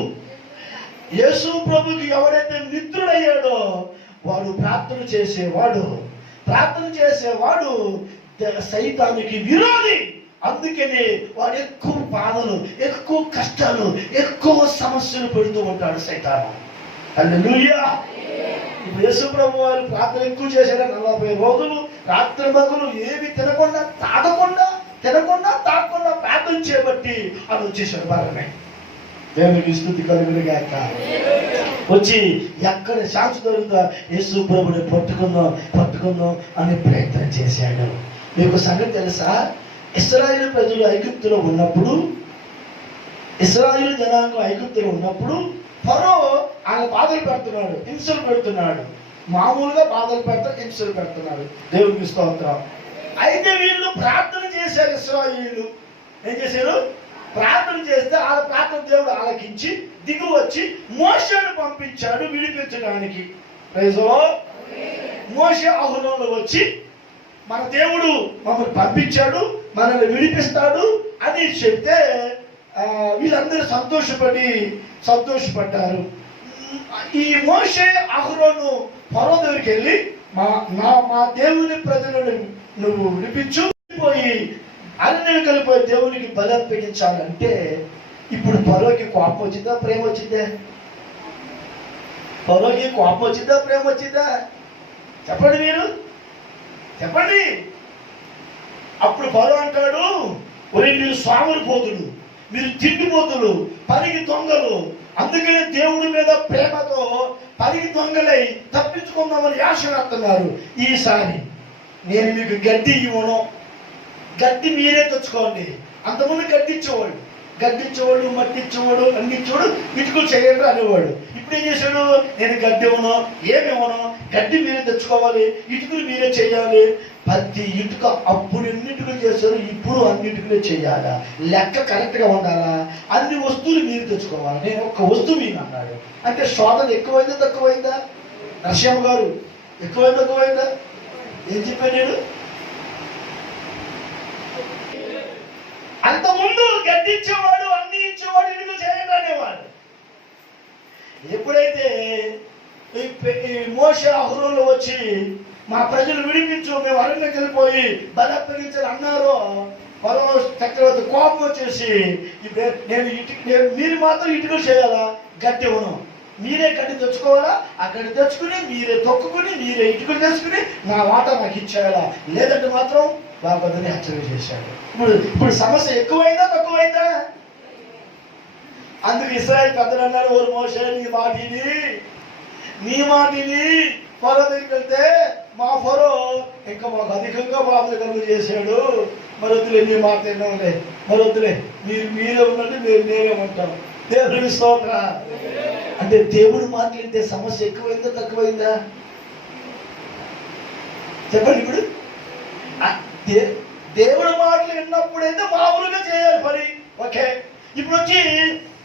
యేసు ప్రభుకి ఎవరైతే మిత్రుడయ్యాడో వాడు ప్రార్థన చేసేవాడు సైతానికి విరోధి. అందుకని వాడు ఎక్కువ బాధలు, ఎక్కువ కష్టాలు, ఎక్కువ సమస్యలు పెడుతూ ఉంటాడు సైతాను. హల్లెలూయా. ఇప్పుడు యేసు ప్రభు వారు ప్రార్థన ఎక్కువ చేశాడు. 40 రోజులు రాత్రి పగలు ఏమి తినకుండా తాగకుండా ప్రార్థన చేయబట్టి అది వచ్చేసాడు బాగానే. దేవునికి స్తుతి కలుగును గాక. వచ్చి ఎక్కడ శాంతి దొరుకుతా యేసు ప్రభుని పట్టుకుందాం అనే ప్రయత్నం చేశాడు. మీకు సంగతి తెలుసా? ఇశ్రాయేలు ప్రజలు ఐగుప్తులో ఉన్నప్పుడు, ఇశ్రాయేలు జనాంగం ఐగుప్తులో ఉన్నప్పుడు ఫరో ఆయన బాధలు పెడుతున్నాడు, హింసలు పెడుతున్నాడు. మామూలుగా బాధలు పెడతాడు, హింసలు పెడుతున్నాడు. దేవునికి స్తోత్రం. అయితే వీళ్ళు ప్రార్థన చేశారు. ఇశ్రాయేలు ఏం చేశారు? ప్రార్థన చేస్తే ఆ ప్రార్థన దేవుడు ఆలకించి దిగు వచ్చి మోషేను పంపించాడు విడిపించడానికి. Praise the lord. మోషే అహరోనులు వచ్చి మన దేవుడు మమ్మల్ని పంపించాడు, మనల్ని విడిపిస్తాడు అని చెప్తే వీళ్ళందరూ సంతోషపడ్డారు. ఈ మోషే అహరోను ఫరో దగ్గరికి వెళ్ళి మా దేవుని ప్రజలను నువ్వు విడిపించు, పోయి అరణ్యం కలిపోయి దేవునికి బలి అర్పించాలంటే ఇప్పుడు ఫరోకి కోపం వచ్చిందా, ప్రేమ వచ్చిందా? ఫరోకి కోపం వచ్చిందా, ప్రేమ వచ్చిందా? చెప్పండి, మీరు చెప్పండి. అప్పుడు ఫరో అంటాడు, ఒరే మీరు సోమరిపోతులు, మీరు తిండిపోతులు, పనికి దొంగలు. అందుకనే దేవుడి మీద ప్రేమతో పనికి దొంగలై తప్పించుకుందామని ఆశ వేస్తున్నారు. ఈసారి నేను మీకు గడ్డి ఇవ్వను, గడ్డి మీరే తెచ్చుకోండి. అంతకుముందు గడ్డి ఇచ్చేవాడు, మట్టి ఇచ్చేవాడు, అన్ని ఇచ్చేవాడు, ఇటుకలు చేయండి అనేవాడు. ఇప్పుడు ఏం చేశాడు? నేను గడ్డి ఇవ్వను, ఏమివ్వను, గడ్డి మీరే తెచ్చుకోవాలి, ఇటుకలు మీరే చేయాలి. ప్రతి ఇటుక అప్పుడు ఎన్నిటికలు చేశారు, ఇప్పుడు అన్నిటికలే చేయాలా, లెక్క కరెక్ట్గా ఉండాలా, అన్ని వస్తువులు మీరు తెచ్చుకోవాలి, నేను ఒక్క వస్తువు మీరు అన్నాడు. అంటే శోధన ఎక్కువైందా తక్కువైందా? నరసింహ గారు ఎక్కువైందా? ఏం చెప్పాను నేను? అంతకుముందు గడ్డి ఇచ్చేవాడు, అన్ని ఇచ్చేవాడు, ఇటుకు చేయండి అనేవాడు. ఎప్పుడైతే మోషే అహరోనులు వచ్చి మా ప్రజలు విడిపించు, మేము అరణ్యం వెళ్ళిపోయి బలి అప్పగించాలి అన్నారో, ఫరో చక్రవర్తి కోపం వచ్చేసి మీరు మాత్రం ఇటుకలు చేయాలా, గడ్డి ఇవ్వను, మీరే గడ్డి తెచ్చుకోవాలా, ఆ గడ్డి తెచ్చుకుని మీరే తొక్కుని మీరే ఇటుకలు తెచ్చుకుని నా వాటా నాకు ఇచ్చేయాలా, లేదంటే మాత్రం బాబద్దని హెచ్చరిక చేశాడు. ఇప్పుడు సమస్య ఎక్కువైందా తక్కువైందా? అందుకు ఇశ్రాయేలు పెద్దలు అన్నారు, ఓ మోషే నీ మాటిని ఫరో దగ్గరికి వెళ్తే మా ఫరో ఇంకా మాకు అధికంగా బాధలు కలుగు చేశాడు, మరి వద్దులే నీ మాట విన్నాంలే, మరి వద్దులే మీరే ఉండండి, నేనే ఉంటాం. దేవుడికి స్తోత్రం. అంటే దేవుడు మాట్లాడితే సమస్య ఎక్కువైందా తక్కువైందా? చెప్పండి. ఇప్పుడు దేవుడి మాటలు విన్నప్పుడైతే మామూలుగా చేయాలి పని, ఓకే. ఇప్పుడు వచ్చి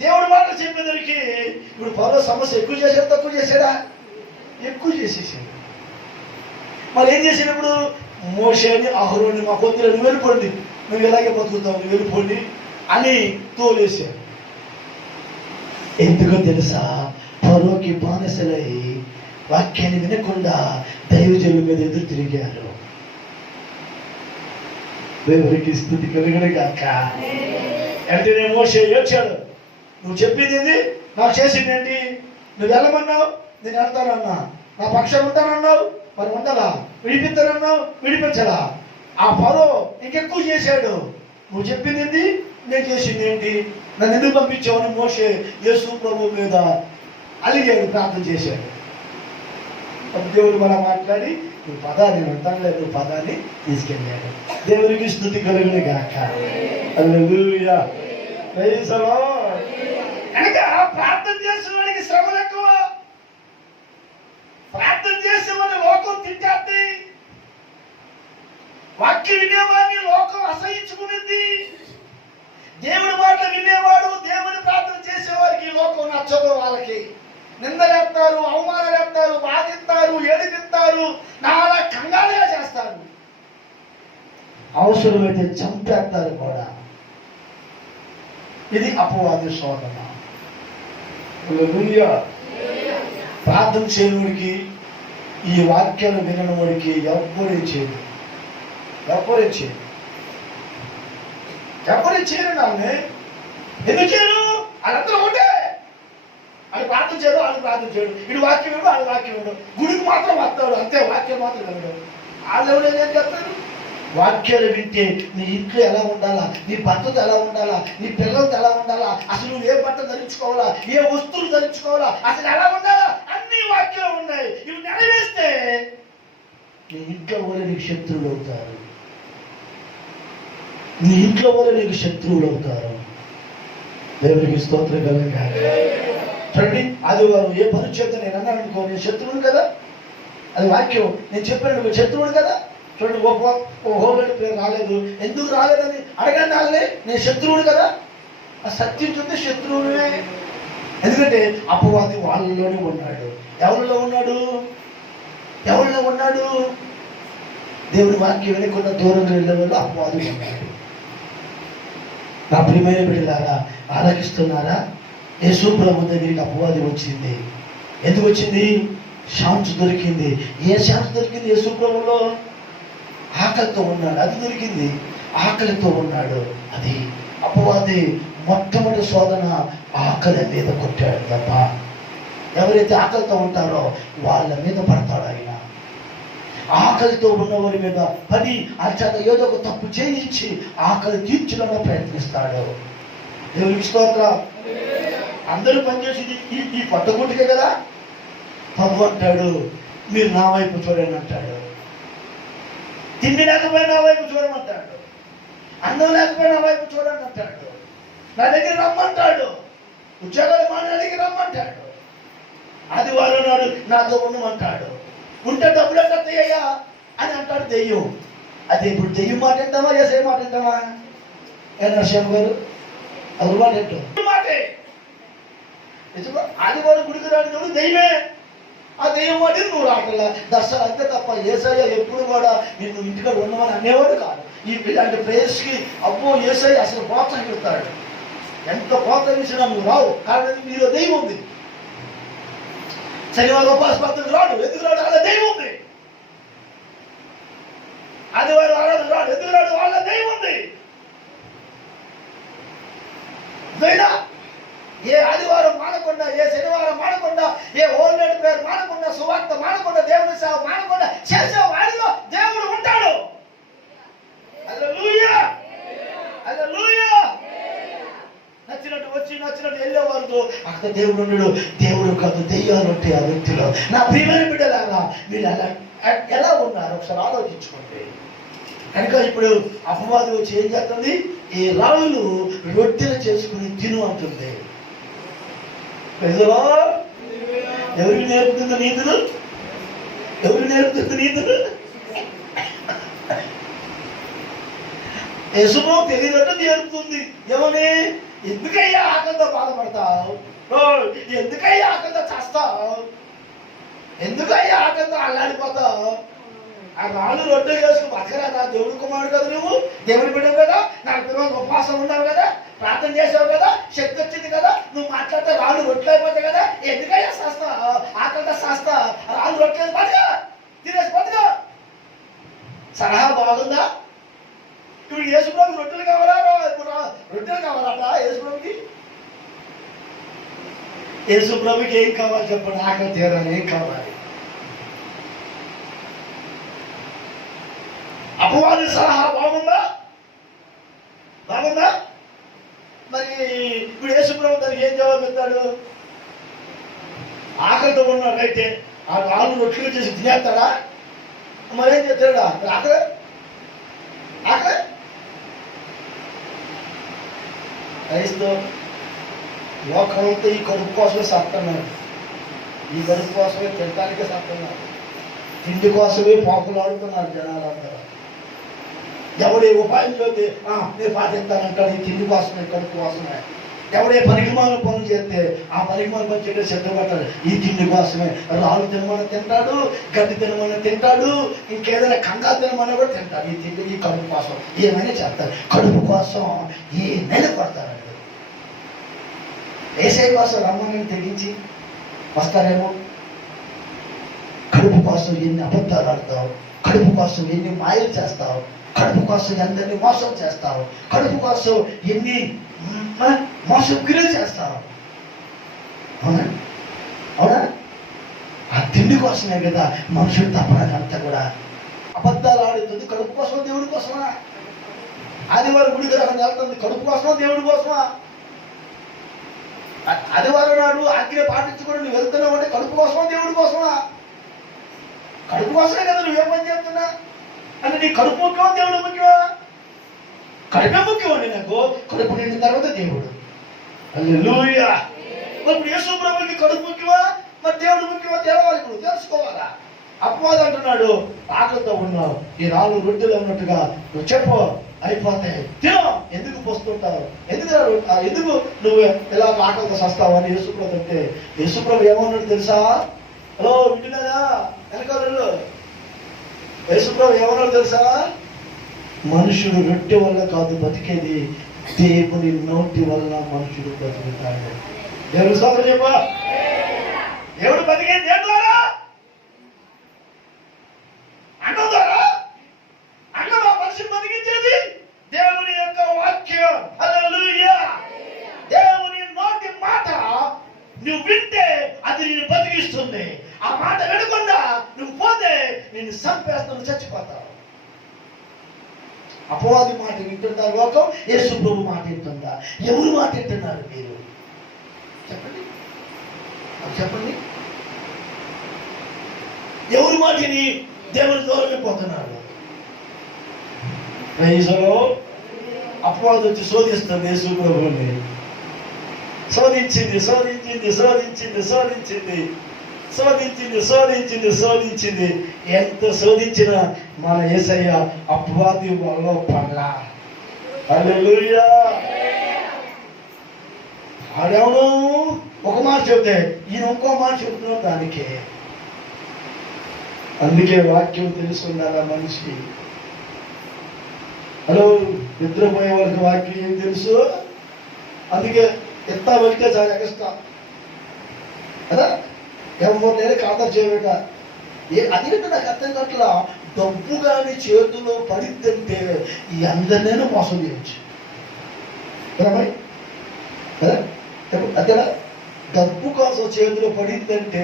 దేవుడి మాటలు చెప్పేదానికి ఇప్పుడు ఫరో సమస్య ఎక్కువ చేశాడు తక్కువ చేశాడా? ఎక్కువ చేసేసాడు. మరి ఏం చేసినప్పుడు మోషేని అహరోని మా కొద్దిగా నువ్వు వెళ్ళిపోండి, నువ్వు ఎలాగే బతుకుతావు, నువ్వు వెళ్ళిపోండి అని తోలేశాడు. ఎందుకో తెలుసా? ఫరోకి బానిసలై వాక్యాన్ని వినకుండా దైవజనుల మీద ఎదురు తిరిగారు. దేవునికి స్తుతి కలుగును గాక. అంటే మోషే ఏడ్చాడు, నువ్వు చెప్పింది ఏంది, నాకు చేసింది ఏంటి, నువ్వు వెళ్ళమన్నావు, నేను వెళ్తానన్నా, నా పక్షం ఉంటానన్నావు, మరి ఉండాలా, విడిపిస్తానన్నావు, విడిపించలా. ఆ ఫరో ఇంకెక్కువ చేశాడు, నువ్వు చెప్పింది ఏంటి, నేను చేసింది ఏంటి, నన్ను ఎందుకు పంపించావని మోషే యేసు ప్రభు మీద అలిగాడు, ప్రార్థన చేశాడు. దేవుడు మనం మాట్లాడి నువ్వు పదాన్ని వెళ్తాను లేదు, నువ్వు పదాన్ని తీసుకెళ్ళాడు. దేవునికి స్తుతి కలుగును గాక. హల్లెలూయా. Praise the lord. కనుక ప్రార్థన చేసిన వాడికి శ్రమలు ఎక్కువ, ప్రార్థన చేసే వాడిని లోకం తిట్టేది, వాక్యం వినేవాడిని లోకం అసహించుకునేది. దేవుడి మాట వినేవాడు, దేవుని ప్రార్థన చేసేవారికి లోకం నచ్చదు. వాళ్ళకి నిందలేస్తారు, అవమానాలేస్తారు, బాధిస్తారు, ఏడిపిస్తారు, నాలా కంగారుగా చేస్తారు, అవసరమైతే చంపేస్తారు కూడా. ఇది అపవాది శోధన. హల్లెలూయా. ప్రార్థన చేయనుడికి, ఈ వాక్యాలు విననుడికి ఎవ్వరే చేయరు, ఎవ్వరే చేయరు, ఎవరే చేయరు. నాన్నే ఎందుకు చేయరు? వాళ్ళందరూ ఒకటే. అది ప్రార్థన చేయడు, వాళ్ళు ప్రార్థన చేయడు. ఇటు వాక్యం ఇవ్వడు, వాళ్ళు వాక్యం ఇవ్వడు. గుడికి మాత్రం వస్తాడు అంతే, వాక్యం మాత్రం వినడు. వాళ్ళు ఎవరు ఏం చెప్తారు? వాక్యాలు వింటే నీ ఇంట్లో ఎలా ఉండాలా, నీ భర్తతో ఎలా ఉండాలా, నీ పిల్లలతో ఎలా ఉండాలా, అసలు నువ్వు ఏ బట్టలు ధరించుకోవాలా, ఏ వస్తువులు ధరించుకోవాలా, అసలు ఎలా ఉండాలా, అన్ని వాక్యాలు ఉన్నాయి. ఇవి నెరవేస్తే నీ ఇంట్లో వాళ్ళు నీకు శత్రువులు అవుతారు, నీ ఇంట్లో వాళ్ళు నీకు శత్రువులు అవుతారు. దేవునికి స్తోత్రం కలగాలి. చూడండి, ఆదివారం ఏ పని చేత నేను అన్నాను అనుకో, నేను శత్రువుడు కదా, అది వాక్యం. నేను చెప్పాను నువ్వు శత్రువుడు కదా. చూడండి, హోమరెడ్డి పేరు రాలేదు, ఎందుకు రాలేదని అడగండి. వాళ్ళే నేను శత్రువుడు కదా. ఆ సత్యం చూస్తే శత్రువునే. ఎందుకంటే అపవాది వాళ్ళలోనే ఉన్నాడు. ఎవరిలో ఉన్నాడు? ఎవరిలో ఉన్నాడు? దేవుని వాక్యం వినకుండా దూరంగా వెళ్ళే వాళ్ళు అపవాది ఉన్నాడు. నా ప్రియమైన బిడ్డలారా, ఆలకిస్తున్నారా? యేసు ప్రభు దగ్గరికి అపవాది వచ్చింది. ఎందుకు వచ్చింది? శాంతి దొరికింది. ఏ శాంతి దొరికింది? యేసు ప్రభులో ఆకలితో ఉన్నాడు, అది దొరికింది. ఆకలితో ఉన్నాడు, అది అపవాది మొట్టమొదటి శోధన ఆకలి మీద కొట్టాడు తప్ప. ఎవరైతే ఆకలితో ఉంటారో వాళ్ళ మీద పడతాడు ఆయన. ఆకలితో ఉన్నవారి మీద పడి ఆ చేత ఏదో ఒక తప్పు చేయించి ఆకలి తీర్చడానికి ప్రయత్నిస్తాడు. దేవునికి స్తోత్రం. అందరూ పనిచేసేది ఈ పట్టగుంటికే కదా. ప్రభు అంటాడు, మీరు నా వైపు చూడండి అంటాడు. తిండి లేకపోయినా నా వైపు చూడమంటాడు, అన్నం లేకపోయినా నా వైపు చూడండి అంటాడు. నా దగ్గర రమ్మంటాడు, ఉద్యోగాలు మానడానికి రమ్మంటాడు. ఆదివారం నాడు నాతో ఉండమంటాడు. ఉంటే డబ్బులు ఎట్టయ్యా అని అంటాడు దెయ్యం. అదే ఇప్పుడు దెయ్యం మాట వింటామా, ఏసే మాట వింటామా? ఏ నరసింహ గారు అది మాట ఏంటో మాటే. ఆదివారం గుడికి రాని దేవుడు దెయ్యమే. ఆ దెయ్యం మాట నువ్వు రావట్లా దర్శనం అంతే తప్ప ఏసయ్య ఎప్పుడు కూడా నిన్ను ఇంటికాడ ఉండమని అనేవాడు కాదు. ఇలాంటి ప్లేస్కి అబ్బో ఏసయ్య అసలు ప్రోత్సహిస్తాడు. ఎంత ప్రోత్సహించినా నువ్వు రావు. కారణం నీలో దెయ్యం ఉంది. శనివారం ఉపాసపత్రులు రాడు, ఎందుకు రాడు? వాళ్ళ దెయ్యం ఉంది. ఆదివారం ఆరాధన రాడు, ఎందుకు రాడు? వాళ్ళ దెయ్యం ఉంది. ఏ ఆదివారం మానకుండా, ఏ శనివారం మానకుండా, ఏ ఓల్డెడ్ ప్రేయర్ మానకుండా, సువార్త మానకుండా, దేవుని సేవ మానకుండా చేసే వాడిలో దేవుడు ఉంటాడు. హల్లెలూయా, హల్లెలూయా. నచ్చినట్టు వచ్చి నచ్చినట్టు వెళ్ళేవారు అక్కడ దేవుడు ఉన్నాడు. దేవుడు కాదు, దెయ్యాలు ఉంటాయి ఆ వ్యక్తిలో. నా ప్రియమైన బిడ్డలారా, మీరు ఎలా ఉన్నారు ఒకసారి ఆలోచించుకోండి. కనుక ఇప్పుడు అపవాదం వచ్చి ఏం చేస్తుంది? ఈ రాళ్ళు రొట్టెలు చేసుకుని తిను అంటుంది. ఎవరికి నేర్పుతుంది నీతులు? ఎవరికి నేర్పుతుంది నీతులు? యశుభో తెలియనట్టు నేర్పుతుంది. ఏమని? ఎందుకయ్యా ఆకలితో బాధపడతావు? ఎందుకయ్యా ఆకలితో చేస్తావు? ఎందుకయ్యా ఆకలితో అల్లాడిపోతావు? ఆ రాళ్ళు రొట్టెలు చేసుకుని బతకరాదా? దేవుడి కుమారుడు కదా నువ్వు, దేవుడి బిడ్డవు కదా, 40 రోజులు ఉపవాసం ఉన్నావు కదా, ప్రార్థన చేసావు కదా, శక్తి వచ్చింది కదా, నువ్వు మాట్లాడితే రాళ్ళు రొట్టెలు అయిపోతాయి కదా. ఎందుకయ్యా శాస్తా ఆకలితో శాస్తా? రాళ్ళు రొట్టెలు బతక, తినేసి బతక. సలహా బాగుందా? ఇప్పుడు యేసుప్రభుకి రొట్టెలు కావాలా? రొట్టెలు కావాలట యేసుప్రభుకి. యేసుప్రభుకి ఏం కావాలి చెప్పండి? ఆకలి తీరాలి. ఏం కావాలి? అపవాది సలహా బాగుందా? బాగుందా? మరి ఇప్పుడు యేసుప్రభు దానికి ఏం జవాబు ఇస్తాడు? ఆకలితో ఉన్నట్లయితే ఆ రాళ్ళు రొట్టెలు చేసి తినేస్తాడా? మరేం చేస్తాడా? ఆకలి ఆకలి క్రైస్తవ లోకమంతా ఈ కడుపు కోసమే సత్తున్నాడు. ఈ కడుపు కోసమే తినటానికే సత్తున్నారు. తిండి కోసమే పోకలాడుతున్నారు జనాలందరూ. ఎవడే ఉపాయం చూస్తే నేను పాటిస్తానంటాడు. ఈ తిండి కోసమే, కడుపు కోసమే. ఎవడే పనికిమాల పనులు చేస్తే ఆ పనికిమాల పని చేయడం సిద్ధపడతాడు. ఈ తిండి కోసమే. రాళ్ళు తినమని తింటాడు, గడ్డి తినమని తింటాడు, ఇంకేదైనా కంగారు తినమని కూడా తింటాడు. ఈ తిండి ఈ కడుపు కోసం ఏమైనా చేస్తారు. కడుపు కోసం ఏమైనా పడతారండి. ఏసై కోసం రమ్మని తెగించి వస్తారేమో. కడుపు కోసం ఎన్ని అబద్ధాలు ఆడతావు, కడుపు కోసం ఎన్ని మాయలు చేస్తావు, కడుపు కోసం అందరినీ మోసం చేస్తావు, కడుపు కోసం ఎన్ని మోసం క్రియలు చేస్తావు. అవునా అవునా? ఆ తిండి కోసమే కదా మనుషులు తప్పనంతా కూడా. అబద్ధాలు ఆడుతుంది కడుపు కోసమా దేవుడి కోసమా? ఆదివారం గుడికి రాకుండా వెళ్తుంది కడుపు కోసమా దేవుడి కోసమా? ఆదివారం నాడు ఆజ్ఞ పాటించుకొని నువ్వు వెళ్తున్నావు అంటే కడుపు కోసమా దేవుడి కోసమా? కడుపు కోసమే కదా నువ్వేం పని చేస్తున్నా అంటే నీ కడుపు ముఖ్యమా దేవుడు ముఖ్యమా? కడుపే ముఖ్యమండి నాకు. కడుపు నిండిన తర్వాత దేవుడు. హల్లెలూయా. ఇప్పుడు యేసు ప్రభువుకి కడుపు ముఖ్యమా మరి దేవుడు ముఖ్యమా తెలవాలి. ఇప్పుడు తెలుసుకోవాలా. అపవాది అంటున్నాడు ఆకలితో ఉన్నావు, ఈ 4 రొట్టెలు అన్నట్టుగా నువ్వు చెప్పు అయిపోతాయి, తిను. ఎందుకు పోస్తుంటావు, ఎందుకు నువ్వు ఎలా ఆకలితో వస్తావు అని యేసుప్రభు అంటే యేసుప్రభు ఏమన్నాడు తెలుసా? హలో వింటున్నారా వెనకాలలో? యేసుప్రభు ఏమన్నాడు తెలుసా? మనుషుడు రొట్టె వల్ల కాదు బతికేది, దేవుని నోటి వల్ల మనుషుడు బతుకుతాడు. దేవుడు సోదరు చెప్ప, దేవుడు బతికేది దేని ద్వారా? అన్నం ద్వారా. అన్నం ఆ మనిషిని బతికించేది దేవుని యొక్క వాక్యం. హల్లెలూయా. దేవుని నోటి మాట నువ్వు వింటే అది నిన్ను బతికిస్తుంది. ఆ మాట వినకుండా నువ్వు పోతే నిన్ను చంపేస్తుంది, చచ్చిపోతావు. అపవాది మాట వింటుందా లోకం? యేసు ప్రభు మాట వింటుందా? ఎవరు మాట వింటున్నారు మీరు? చెప్పండి చెప్పండి. ఎవరి మాటని దేవుని దూరమైపోతున్నారు? ప్రైజ్లో అపవాది వచ్చి శోధిస్తుంది యేసు ప్రభువుని. శోధించింది శోధించింది శోధించింది శోధించింది శోధించింది శోధించింది శోధించింది. ఎంత శోధించినా మన యేసయ్య అపవాది వల్ల పడలా. హల్లెలూయా. ఆడెవడు ఒక మాట చెబితే ఈయన ఇంకో మాట చెబుతున్నాడు దానికే. అందుకే వాక్యం తెలుసుకున్నారా మనిషి? హలో, నిద్రపోయే వాళ్ళకి వాక్యం ఏం తెలుసు? అందుకే ఎత్తా వెళ్తే చాలా కష్టం కదా. ఎవరినైనా ఖాతరు చేయబెట్ట అది నాకు అర్థం కావట్లా. డబ్బు కానీ చేతిలో పడిద్దంటే ఈ అందరినైనా మోసం చేయొచ్చు కదా మరి, కదా అదేనా? డబ్బు కోసం చేతిలో పడిందంటే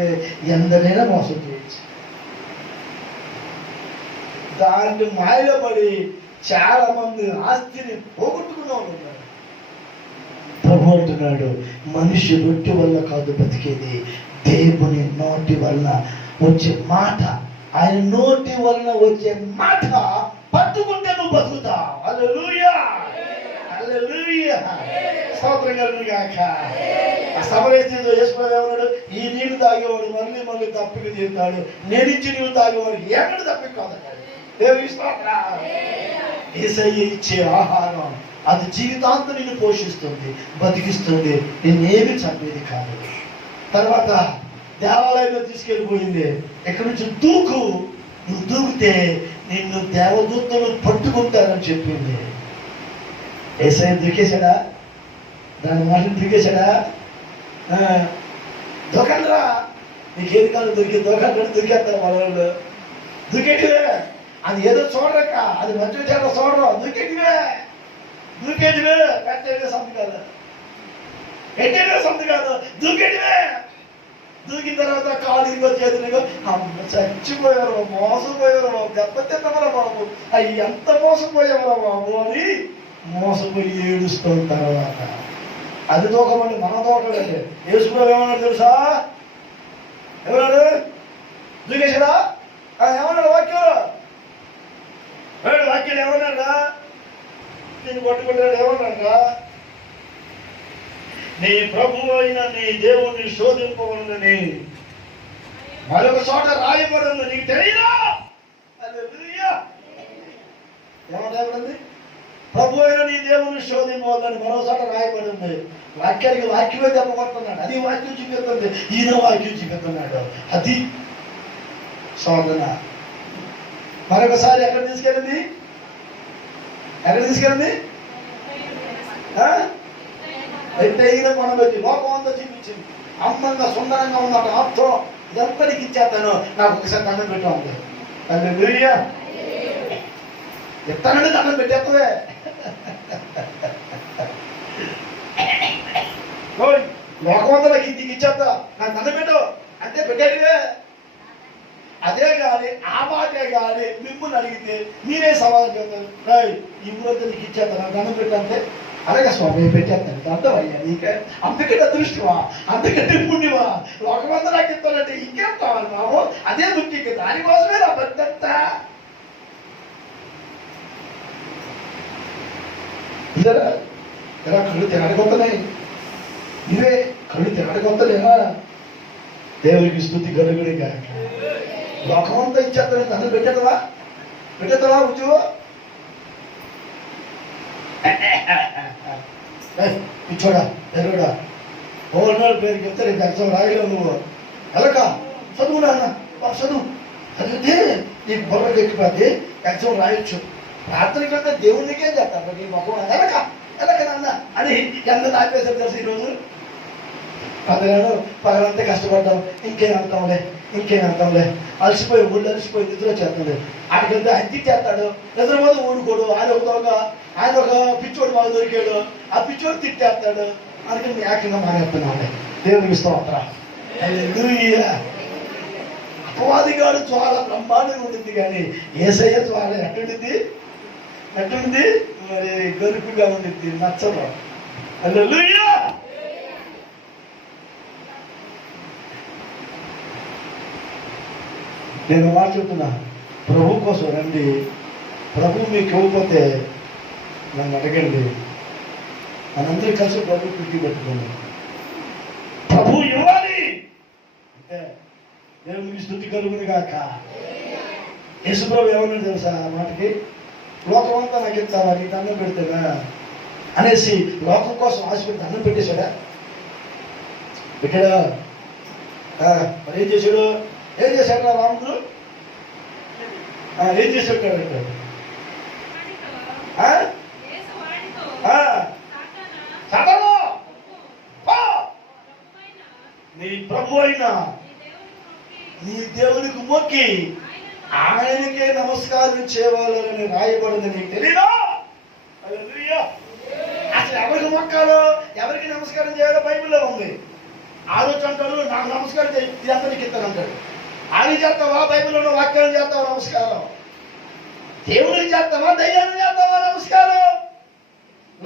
ఎందరైనా మోసం చేయొచ్చు. దాన్ని మాయలో పడి చాలా మంది ఆస్తిని పోగొట్టుకున్న వాళ్ళు ఉన్నారు. ప్రభు అంటున్నాడు మనిషి రొట్టె వల్ల కాదు బతికేది, దేవుని నోటి వల్ల వచ్చే మాట. ఆయన నోటి వలన వచ్చే మాట పట్టుకుంటే నువ్వు బతుకుతావు. హల్లెలూయా హల్లెలూయా. స్తోత్రం కలుగును గాక. ఆ సమరస్థితిలో యేసుప్రభు ఏమన్నాడు? ఈ నీళ్లు తాగేవాడు మళ్ళీ మళ్ళీ తప్పిక తీరుతాడు, నేను ఇచ్చి నీళ్ళు తాగేవాడు ఎక్కడ తప్పిక కాదన్నాడు. దేవుని స్తోత్రం. యేసయ్య ఇచ్చే ఆహారం అది జీవితాంతం నిన్ను పోషిస్తుంది, బతికిస్తుంది, నిన్నేమి చంపేది కాదు. తర్వాత దేవాలయంలో తీసుకెళ్ళిపోయింది. ఎక్కడి నుంచి దూకు, నువ్వు దూకితే నిన్ను దేవదూతలు పట్టుకుంటారని చెప్పింది. యేసయ్య దూకేశాడా? దాని మాటలు దూకేశాడా? దూకండ్రా, నీకేది కాదు దొరికి దూకండి దూకేస్తారు మన వాళ్ళు. దూకేటివే అది ఏదో చూడరక్క, అది మంచి చేత చూడరు. దూకేటివే దూకేటివే పెట్టేవే సంతకాలు, పెట్టేవే సంతకాలు, దూకేటివే. దూకిన తర్వాత కాళీలో చేతులుగా అమ్మ చచ్చిపోయారు, మోసపోయారు బాబు, దెబ్బతిన్నవరా బాబు, అవి ఎంత మోసపోయావరా బాబు అని మోసపోయి ఏడుస్తాం. తర్వాత అది దూకమండి, మన దూకడండి. యేసుప్రభు ఏమన్నాడు తెలుసా? ఎవరాడు దూకేశాడా? ఏమన్నాడు వాక్యం? వాక్యం ఏమన్నాడా? నేను పట్టుకుంటాడు ఏమన్నాడా? నీ ప్రభు అయిన నీ దేవుణ్ణి శోధింపవలనని మరొక చోట రాయబడింది, నీకు తెలియదా? ఏమన్నా ప్రభు అయిన నీ దేవుణ్ణి శోధింపవలని మరో చోట రాయబడింది. వాక్యానికి వాక్యమే దెబ్బకొడుతున్నాడు, అది వాక్యం చూపిస్తుంది, ఈయన వాక్యం చూపిస్తున్నాడు. అది శోధన. మరొకసారి ఎక్కడ తీసుకెళ్ళింది? ఎక్కడ తీసుకెళ్ళింది? ఎత్తైన కొనబెట్టి లోకం అంతా చూపించింది. అందంగా సుందరంగా ఉన్న ఆప్తో ఇదంతా నీకు ఇచ్చేస్తాను, నాకు ఒకసారి దండం పెట్టా ఉంది. హల్లెలూయా. ఎత్తానంటే దండం పెట్టేస్తవే. లోకం అంతా నాకు ఇంటికి ఇచ్చేస్తా, నాకు దండం పెట్టు అంటే పెట్టేటివే. అదే కానీ ఆ మాటే కానీ మిమ్మల్ని అడిగితే మీరే సవాల్ చేస్తారు, రాయ్ ఈ ఊరంతా నీకు ఇచ్చేస్తాను, నాకు దండం పెట్టంటే అలాగే స్వామి పెట్టేస్తాను అర్థమయ్యా. నీకే అంతకంటే అదృష్టమా, అంతకంటే పుణ్యమా, లోకమంతా నాకు ఇస్తానంటే ఇంకేం కావాలి బాబు, అదే ముఖ్యం. దానికోసమే నా పెద్దంతా ఇదరా ఎలా కళ్ళు తిరగకొత్తనాయి, ఇవే కళ్ళు తిరగకొత్తలేమా. దేవునికి స్తుతి కలుగుడి కాక. లోకమంతా ఇచ్చేస్తాను, నన్ను పెట్టేదవా ఉద్యోగ ఇచ్చోడా ఎరుడా ఓనర్ పేరుకి వెళ్తే రేపు ఎగ్జామ్ రాయలేవు నువ్వు. ఎలక చదువు నాన్న, చదువు చదివితే నీకు బొర్రకు ఎక్కిపోతే ఎగ్జామ్ రాయొచ్చు. ప్రార్థనకి వెళ్తే దేవునికే చేస్తాను నీ మొక్క ఎలక నాన్న అని ఎంత ఆపేసారు తెలుసు. ఈరోజు పగలంతా కష్టపడ్డాం, ఇంకేమంటాంలే అలసిపోయి ఊళ్ళు అలసిపోయి నిద్ర చేస్తుంది. అక్కడికి అద్దె చేస్తాడు, నిద్రపోతే ఊడుకోడు. ఆయన ఒక పిచ్చోడు బాగా దొరికాడు, ఆ పిచ్చోడు తిట్టేస్తాడు. అందుకని ఏకంగా మానేస్తున్నాంలే. దేవునికి స్తోత్రం. అపవాది గారు చాలా బ్రహ్మాండంగా ఉంటుంది, కానీ యేసయ్య చాలా ఎట్టుండిద్ది మరి గరుకుగా ఉండిద్ది, నచ్చదు. హల్లెలూయా. నేను మాట చెప్తున్నా, ప్రభు కోసం రండి. ప్రభు మీకు ఇవ్వకపోతే నన్ను అడగండి, మనందరూ కలిసి ప్రభు పిలిచి పెట్టుకోండి. ప్రభు ఇవ్వాలి అంటే దేవునికి స్తుతి కలుగును గాక. యేసు ప్రభు ఏమన్నా తెలుసా ఆ మాటకి, లోకమంతా నాకు ఇస్తావా, నీకు దండం పెడితేనా అనేసి లోకం కోసం ఆశపెట్టి దండం పెట్టేశాడా? పెట్టాడా? మరి ఏం చేశాడు రాముడు? ఏం చేశాడు? నీ ప్రభు అయినా నీ దేవునికి మొక్కి ఆయనకే నమస్కారం చేయవాలని రాయబడింది, నీకు తెలీదా? అసలు ఎవరికి మొక్కాలో, ఎవరికి నమస్కారం చేయాలో బైబిల్లో ఉంది. ఆలోచన అంటారు, నాకు నమస్కారం చేయి, ఇదంతా నీకు ఇస్తానంటాడు. ఆయన చేస్తావా? బైబిల్లో ఉన్న వాక్యాలను చేస్తావా నమస్కారం? దేవుడికి చేస్తావా? దయ్యాన్ని చేస్తావా నమస్కారం?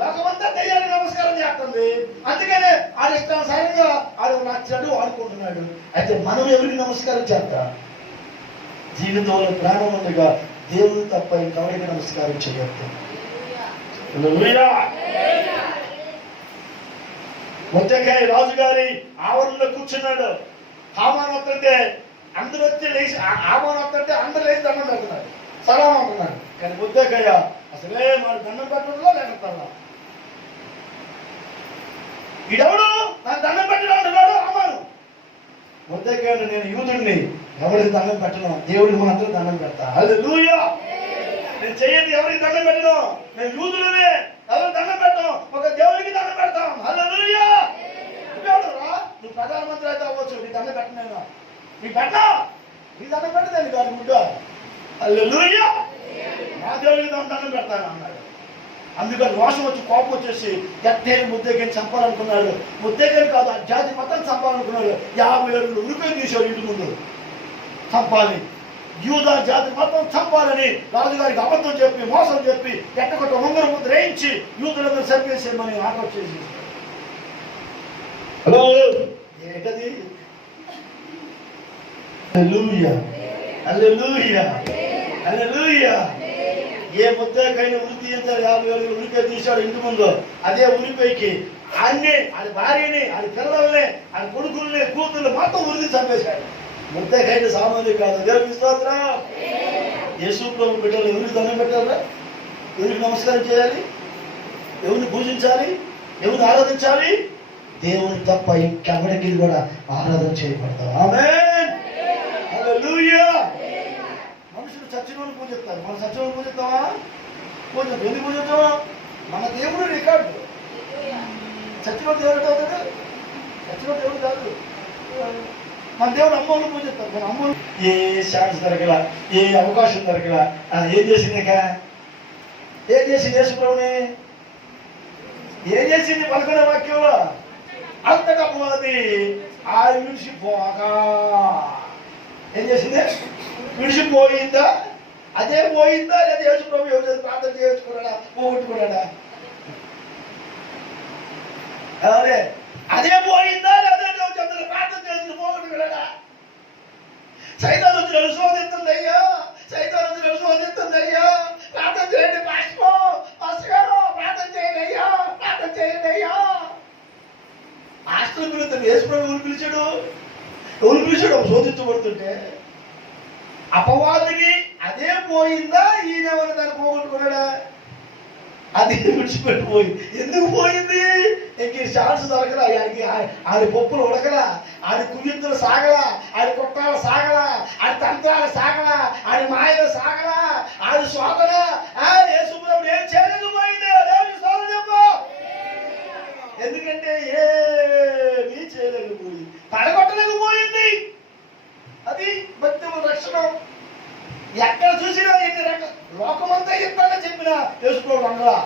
లోకమంతా దయ్యానికి నమస్కారం చేస్తుంది. అందుకనే ఆడిష్టానుసారంగా ఆడు నచ్చాడు ఆడుకుంటున్నాడు. అయితే మనం ఎవరికి నమస్కారం చేద్దాం? జీవితంలో ప్రాణం ఉండగా దేవుడు తప్ప ఇంకెవరికి నమస్కారం చేయొద్దు. మొత్తకాయ రాజుగారి ఆవరణలో కూర్చున్నాడు. హామాను వస్తుంటే అందరూ వచ్చి లేచి, హామాను వస్తుంటే అందరూ లేచి దండం పెడుతున్నారు, సలాం అంటున్నాడు. కానీ మొత్తకాయ అసలే మరి దండం పెట్టడంలో లేకపోతా, ఈడెవడు నాకు దండం పెట్టడం అంటున్నాడు హామాను. మొత్తకాయ నేను యూదుడిని, ఎవరికి దండం పెట్టను, దేవుడికి మాత్రం దండం పెడతా. హల్లెలూయా. నేను చెయ్యదు ఎవరికి దండం పెట్టను, నేను యూదులనే, ఎవరికి దండం పెట్టను, ఒక దేవుడికి దండం పెడతాం. హల్లెలూయా. నువ్వెవడురా? నువ్వు ప్రధానమంత్రి అయితే అవ్వచ్చు, నీ దండం పెట్టను, నీ పెట్టా, నీ దండం పెట్టదేని కాదు ముడ్డ. హల్లెలూయా. నా దేవుడికి దండం పెడతాను అన్నాడు. అందుకని రోషం వచ్చి కోపం వచ్చేసి ఎట్టేని ముద్దెగని చంపాలనుకున్నాడు. ముద్దెగని కాదు, ఆ జాతి మొత్తం చంపాలనుకున్నాడు. 57 ఉరిపోయి తీశాడు ఇంటి ముందు, చంపాలి, యూదా జాతి మొత్తం చంపాలని రాజుగారికి అబద్ధం చెప్పి మోసం చెప్పి ఎట్టకొట్ట ఉంగరం ముద్ర వేయించి యూదులందరూ చంపేసేమని ఆర్డర్ చేసి. హలో ఏంటది? హల్లెలూయా, హల్లెలూయా, హల్లెలూయా. ఏ ముద్దకైనా ఉరి తీయించారు, 57 ఉరిపై తీశాడు ఇంటి ముందు. అదే ఉరిపైకి ఆయన్ని, ఆయన భార్యని, ఆయన పిల్లల్ని, ఆయన కొడుకుల్ని, కూతుర్ని మొత్తం ఉరికి చంపేశాడు. ముద్దకైన సామాన్యం కాదు. దేవునికి స్తోత్రం. యేసు ప్రభు బిడ్డలు ఎవరికి దండం పెట్టాలా? ఎవరికి నమస్కారం చేయాలి? ఎవరిని పూజించాలి? ఎవరిని ఆరాధించాలి? దేవుని తప్ప ఇంకెవరికి కూడా ఆరాధన చేయబడతాం. ఆమేన్, హల్లెలూయా. మనుషులు చచ్చినోని పూజిస్తారు, మనం చచ్చినోని పూజిస్తామా? పూజిస్తాం. ఎందుకు పూజిస్తాం? మన దేవుడు రికార్డు. చచ్చిన దేవుడు అవుతాడు, చచ్చిన దేవుడు కాదు. మన దేవుడు అమ్మోళ్ళు పూజిస్తారు. మన అమ్మోళ్ళు ఏ ఛాన్స్ దొరకలా, ఏ అవకాశం దొరకలా. ఏం చేసింది? ఏం చేసింది యేసుప్రభుని? ఏం చేసింది? పలుకునే వాక్యంలో అంతగా పోది ఆ విడిచిపోగా ఏం చేసింది? విడిచిపోయిందా? అదే పోయిందా? లేదా యేసుప్రభు ఎవరు ప్రార్థన చేసుకున్నాడా, పోగొట్టుకున్నాడా? అదే అదే పోయిందా? లేదా ప్రార్థన చేసుకుని పోగొట్టుకున్నాడా? సైతాన్ వచ్చి శోధిస్తుంది అయ్యా, సైతాన్ వచ్చి శోధిస్తుంది అయ్యా, ప్రార్థన చేయండి పాస్టర్, ప్రార్థన చేయండి అయ్యా, ప్రార్థన చేయండి అయ్యా. ఆస్తులు పిలుస్తాడు యేసుప్రభు. ఎవరు పిలిచాడు? ఎవరు పిలిచాడు? శోధించబడుతుంటే అపవాదికి అదే పోయిందా? ఈయన ఎవరు దాన్ని పోగొట్టుకున్నాడా? అది విడిచిపెట్టిపోయింది. ఎందుకు పోయింది? ఇంక ఛాన్స్ దొరకలా. ఆడి పప్పులు ఉడకలా, ఆడి కుయ్యత్తులు సాగలా, ఆడి కుట్టాలు సాగలా, ఆడి తంత్రాలు సాగలా, ఆడి మాయలు సాగలా, ఆడి శోధన యేసుప్రభు ఏం చేయలేకపోయింది. దేవుని స్తోత్రం చెప్పు. ఎందుకంటే ఏమీ చేయలేకపోయింది, పడగొట్టలేకపోయింది. అది భక్తి లక్షణం. ఎక్కడ చూసినా ఎన్ని రకాల లోకమంతా చెప్తానని చెప్పిన యేసుప్రభు అంగలా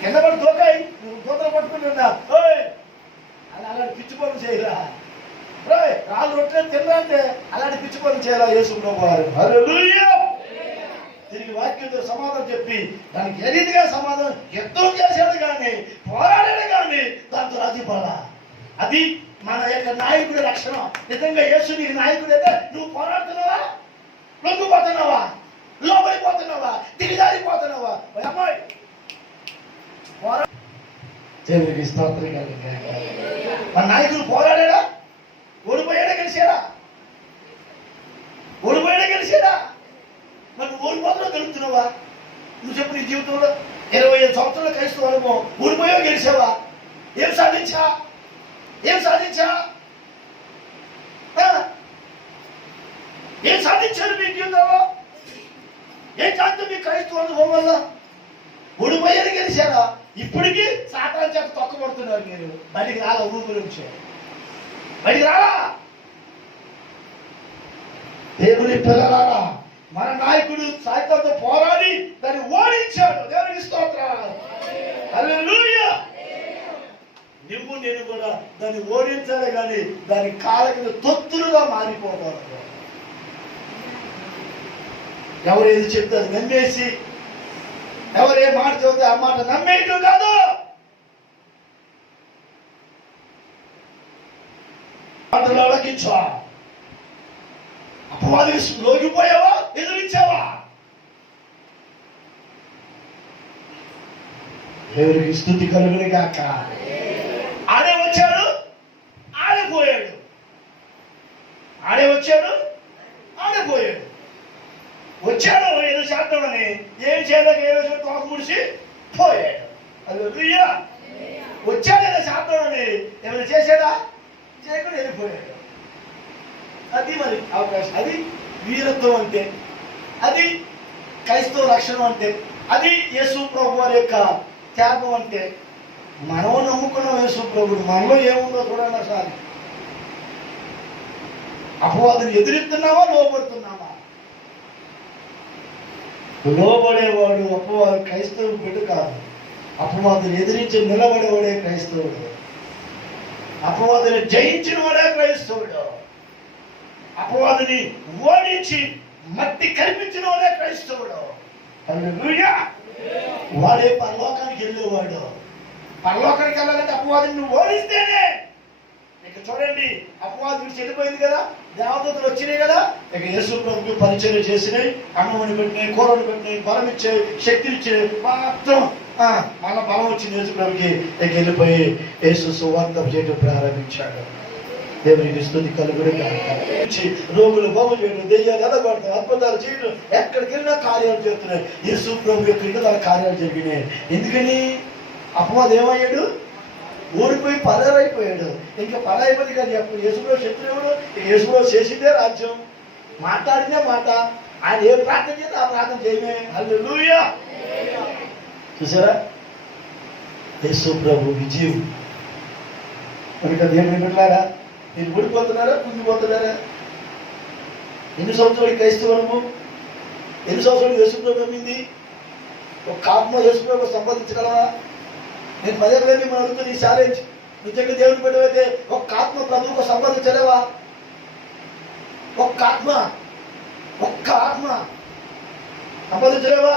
కింద పడి దూకాయి, నువ్వు దూతలు పట్టుకుంటున్నా అని అలాంటి పిచ్చి పనులు చేయరా. రాళ్ళు రొట్టె తిన్నా అంటే అలాంటి పిచ్చి పనులు చేయరా యేసుప్రభు వారు. హల్లెలూయా. తిరిగి వాక్యంతో సమాధానం చెప్పి దానికి ఏ రీతిగా సమాధానం యుద్ధం చేశాడు కానీ, పోరాడాడు కానీ దాంతో రాజీపడాల. అది మన యొక్క నాయకుడి లక్షణం. నిజంగా యేసు నీకు నాయకుడు అయితే నువ్వు పోరాడుతున్నావా, లొంగిపోతున్నావా, లోబడిపోతున్నావా, దిగజారిపోతున్నావా? అమ్మాయి దేవునికి స్తోత్రం. మన నాయకుడు పోరాడా, ఓడిపోయాడా, గెలిచాడా? ఓడిపోయాడా, గెలిచాడా? మరి నువ్వు ఓడిపోతున్నా గెలుపుతున్నావా? నువ్వు చెప్పు, నీ జీవితంలో 25 సంవత్సరాల క్రైస్తవ అనుభవం, ఓడిపోయావా, గెలిచావా? ఏం సాధించా? ఏం సాధించా? ఏం సాధించారు మీ జీవితంలో? ఏం సాధించారు మీ క్రైస్తవ అనుభవం వల్ల? ఓడిపోయారు, గెలిచారా? ఇప్పటికీ సాతాను చేత తొక్కబడుతున్నారు. మీరు బయటికి రాలా, ఊరు నుంచి బయటికి రాలా. దేవుని పిల్లలారా, మన నాయకుడు సాతానుతో పోరాడి దాన్ని ఓడించాడు. దేవునికి స్తోత్రం. హల్లెలూయా. నువ్వు నేను కూడా దాన్ని ఓడించాలి కానీ దాని కాళ్ళ కింద తొత్తులుగా మారిపోతారు. ఎవరు ఏది చెప్తే అది నమ్మేసి, ఎవరు ఏ మాట చెబితే ఆ మాట నమ్మేయటం కాదు. మాటలు అలకించా. అపవాదికి లోగిపోయావా, ఎదురించావా? దేవునికి స్తుతి కలుగును గాక. ఆడే వచ్చాడు, ఆడిపోయాడు. ఆడే వచ్చాడు, ఆడిపోయాడు. వచ్చాడు ఏదో చేద్దామని, ఏం చేయలేక ఏదో తోక ముడిచి పోయాడు. హల్లెలూయా. వచ్చాడు ఏదో చేద్దామని ఏమైనా చేశాడా? చేయకుండా వెళ్ళిపోయాడు. అది మరి అవకాశం. అది వీరత్వం అంటే, అది క్రైస్తవ లక్షణం అంటే, అది యేసు ప్రభు వారి యొక్క త్యాగం అంటే. మనం నమ్ముకున్నాం యేసు ప్రభుడు, మనలో ఏముందో చూడండి. సార్, అపవాదుని ఎదురెత్తున్నావా, లోపడుతున్నావా? లోబడేవాడు అపవాదు క్రైస్తవుడు బిడ్డ కాదు. అపవాదుని ఎదిరించి నిలబడేవాడే క్రైస్తవుడు. అపవాదుని జయించిన వాడే క్రైస్తవుడు. అపవాదుని ఓడించి మట్టి కల్పించిన వాడే క్రైస్తవుడు. హల్లెలూయా. వాడే పరలోకానికి వెళ్ళేవాడు. పరలోకానికి వెళ్ళాలంటే అపవాదిని నువ్వు ఓడిస్తేనే. ఇక చూడండి, అపవాది చెడిపోయింది కదా, దేవదూతలు వచ్చినాయి కదా, ఇక యేసు ప్రభుకి పరిచయం చేసినాయి, అన్నమని పెట్టినాయి, కూరలు పెట్టినాయి, బలం ఇచ్చాయి, శక్తిని ఇచ్చాయి, మాత్రం మళ్ళా బలం వచ్చింది యేసు ప్రభుకి. ఇక వెళ్ళిపోయి యేసు సువార్త చేయడం ప్రారంభించాడు. దేవునికి స్తుతి కలుగును గాక. రోగులు బాగు చేయడం, దెయ్యాలు ఎదగొడతారు, అద్భుతాలు చేయడం, ఎక్కడికి వెళ్ళినా కార్యాలు చేస్తున్నాయి. యేసు ప్రభు యొక్క ఇంటి కార్యాలు జరిగినాయి. ఎందుకని? అపవాది ఏమయ్యాడు? ఓడిపోయి పరారైపోయాడు. ఇంకా పరాయిపోయి కాదు. చెప్పు, యేసుప్రభు శత్రువుడు, యేసుప్రభు చేసిందే రాజ్యం, మాట్లాడినే మాట. ఆయన ఏ ప్రార్థన చేస్తే ఆ ప్రార్థన చేయమే. హల్లెలూయా. చూసారా? యేసు ప్రభు విజయం. కనుక దేవుని బిడ్డలారా, మీరు ఊడిపోతున్నారా, కుంగిపోతున్నారా? ఎన్ని సంవత్సరాలు క్రైస్తవము, ఎన్ని సంవత్సరాలు యేసు ప్రభు నమ్మింది? ఒక ఆత్మ యేసు ప్రభు సంపాదించగలవా? నేను పదే పదే మిమ్మల్ని అడుగుతున్న ఈ ఛాలెంజ్, నిజంగా దేవుని బిడ్డలైతే ఒక్క ఆత్మ ప్రభువుకు సంపాదించలేవా? ఒక్క ఆత్మ సంపాదించలేవా?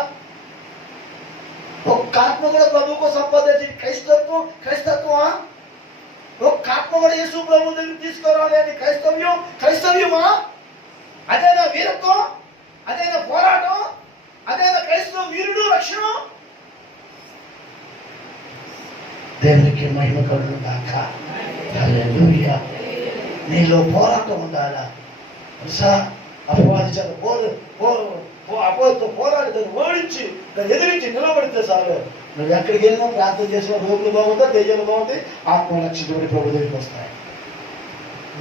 ఒక్క ఆత్మ కూడా ప్రభువుకు సంపాదించి క్రైస్తత్వమా? ఒక్క ఆత్మ కూడా యేసు ప్రభు దగ్గర తీసుకురావాలి అని క్రైస్తవ్యమా? అదేనా వీరత్వం? అదేనా పోరాటం? అదేనా క్రైస్తవ వీరుడు రక్షణ? దేవునికి మహిమ కలుగును గాక. హల్లెలూయా. నీలో పోరాటం ఉండాలా? అపవాది చేత అపవాదితో పోరాడి దాన్ని ఓడించి దాన్ని ఎదిరించి నిలబడితే చాలు. నువ్వు ఎక్కడికి వెళ్ళినా ప్రార్థన చేసిన రోగులు బాగుంటాయి, దెయ్యాలు బాగుంటాయి, ఆత్మలక్షణుడి ప్రభు దగ్గరికి వస్తాయి.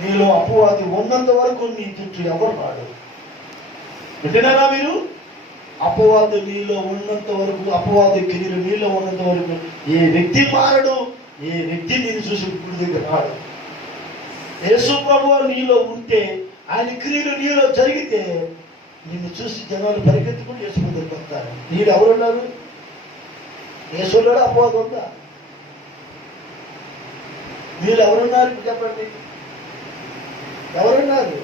నీలో అపవాది ఉన్నంత వరకు నీ చుట్టూ ఎవరు రాడు. వింటున్నారా మీరు? అపవాది నీలో ఉన్నంత వరకు, అపవాది క్రియలు నీలో ఉన్నంత వరకు ఏ వ్యక్తి మారడు, ఏ వ్యక్తి నేను చూసి గుడి దగ్గర రాడు. యేసు ప్రభువు నీలో ఉంటే, ఆయన క్రియలు నీలో జరిగితే నిన్ను చూసి జనాలు పరిగెత్తుకుని యేసు దగ్గరికి వస్తారు. నీడు ఎవరున్నారు? యేసున్నాడు, అపవాది ఉందా? మీరు ఎవరున్నారు చెప్పండి? ఎవరున్నారు?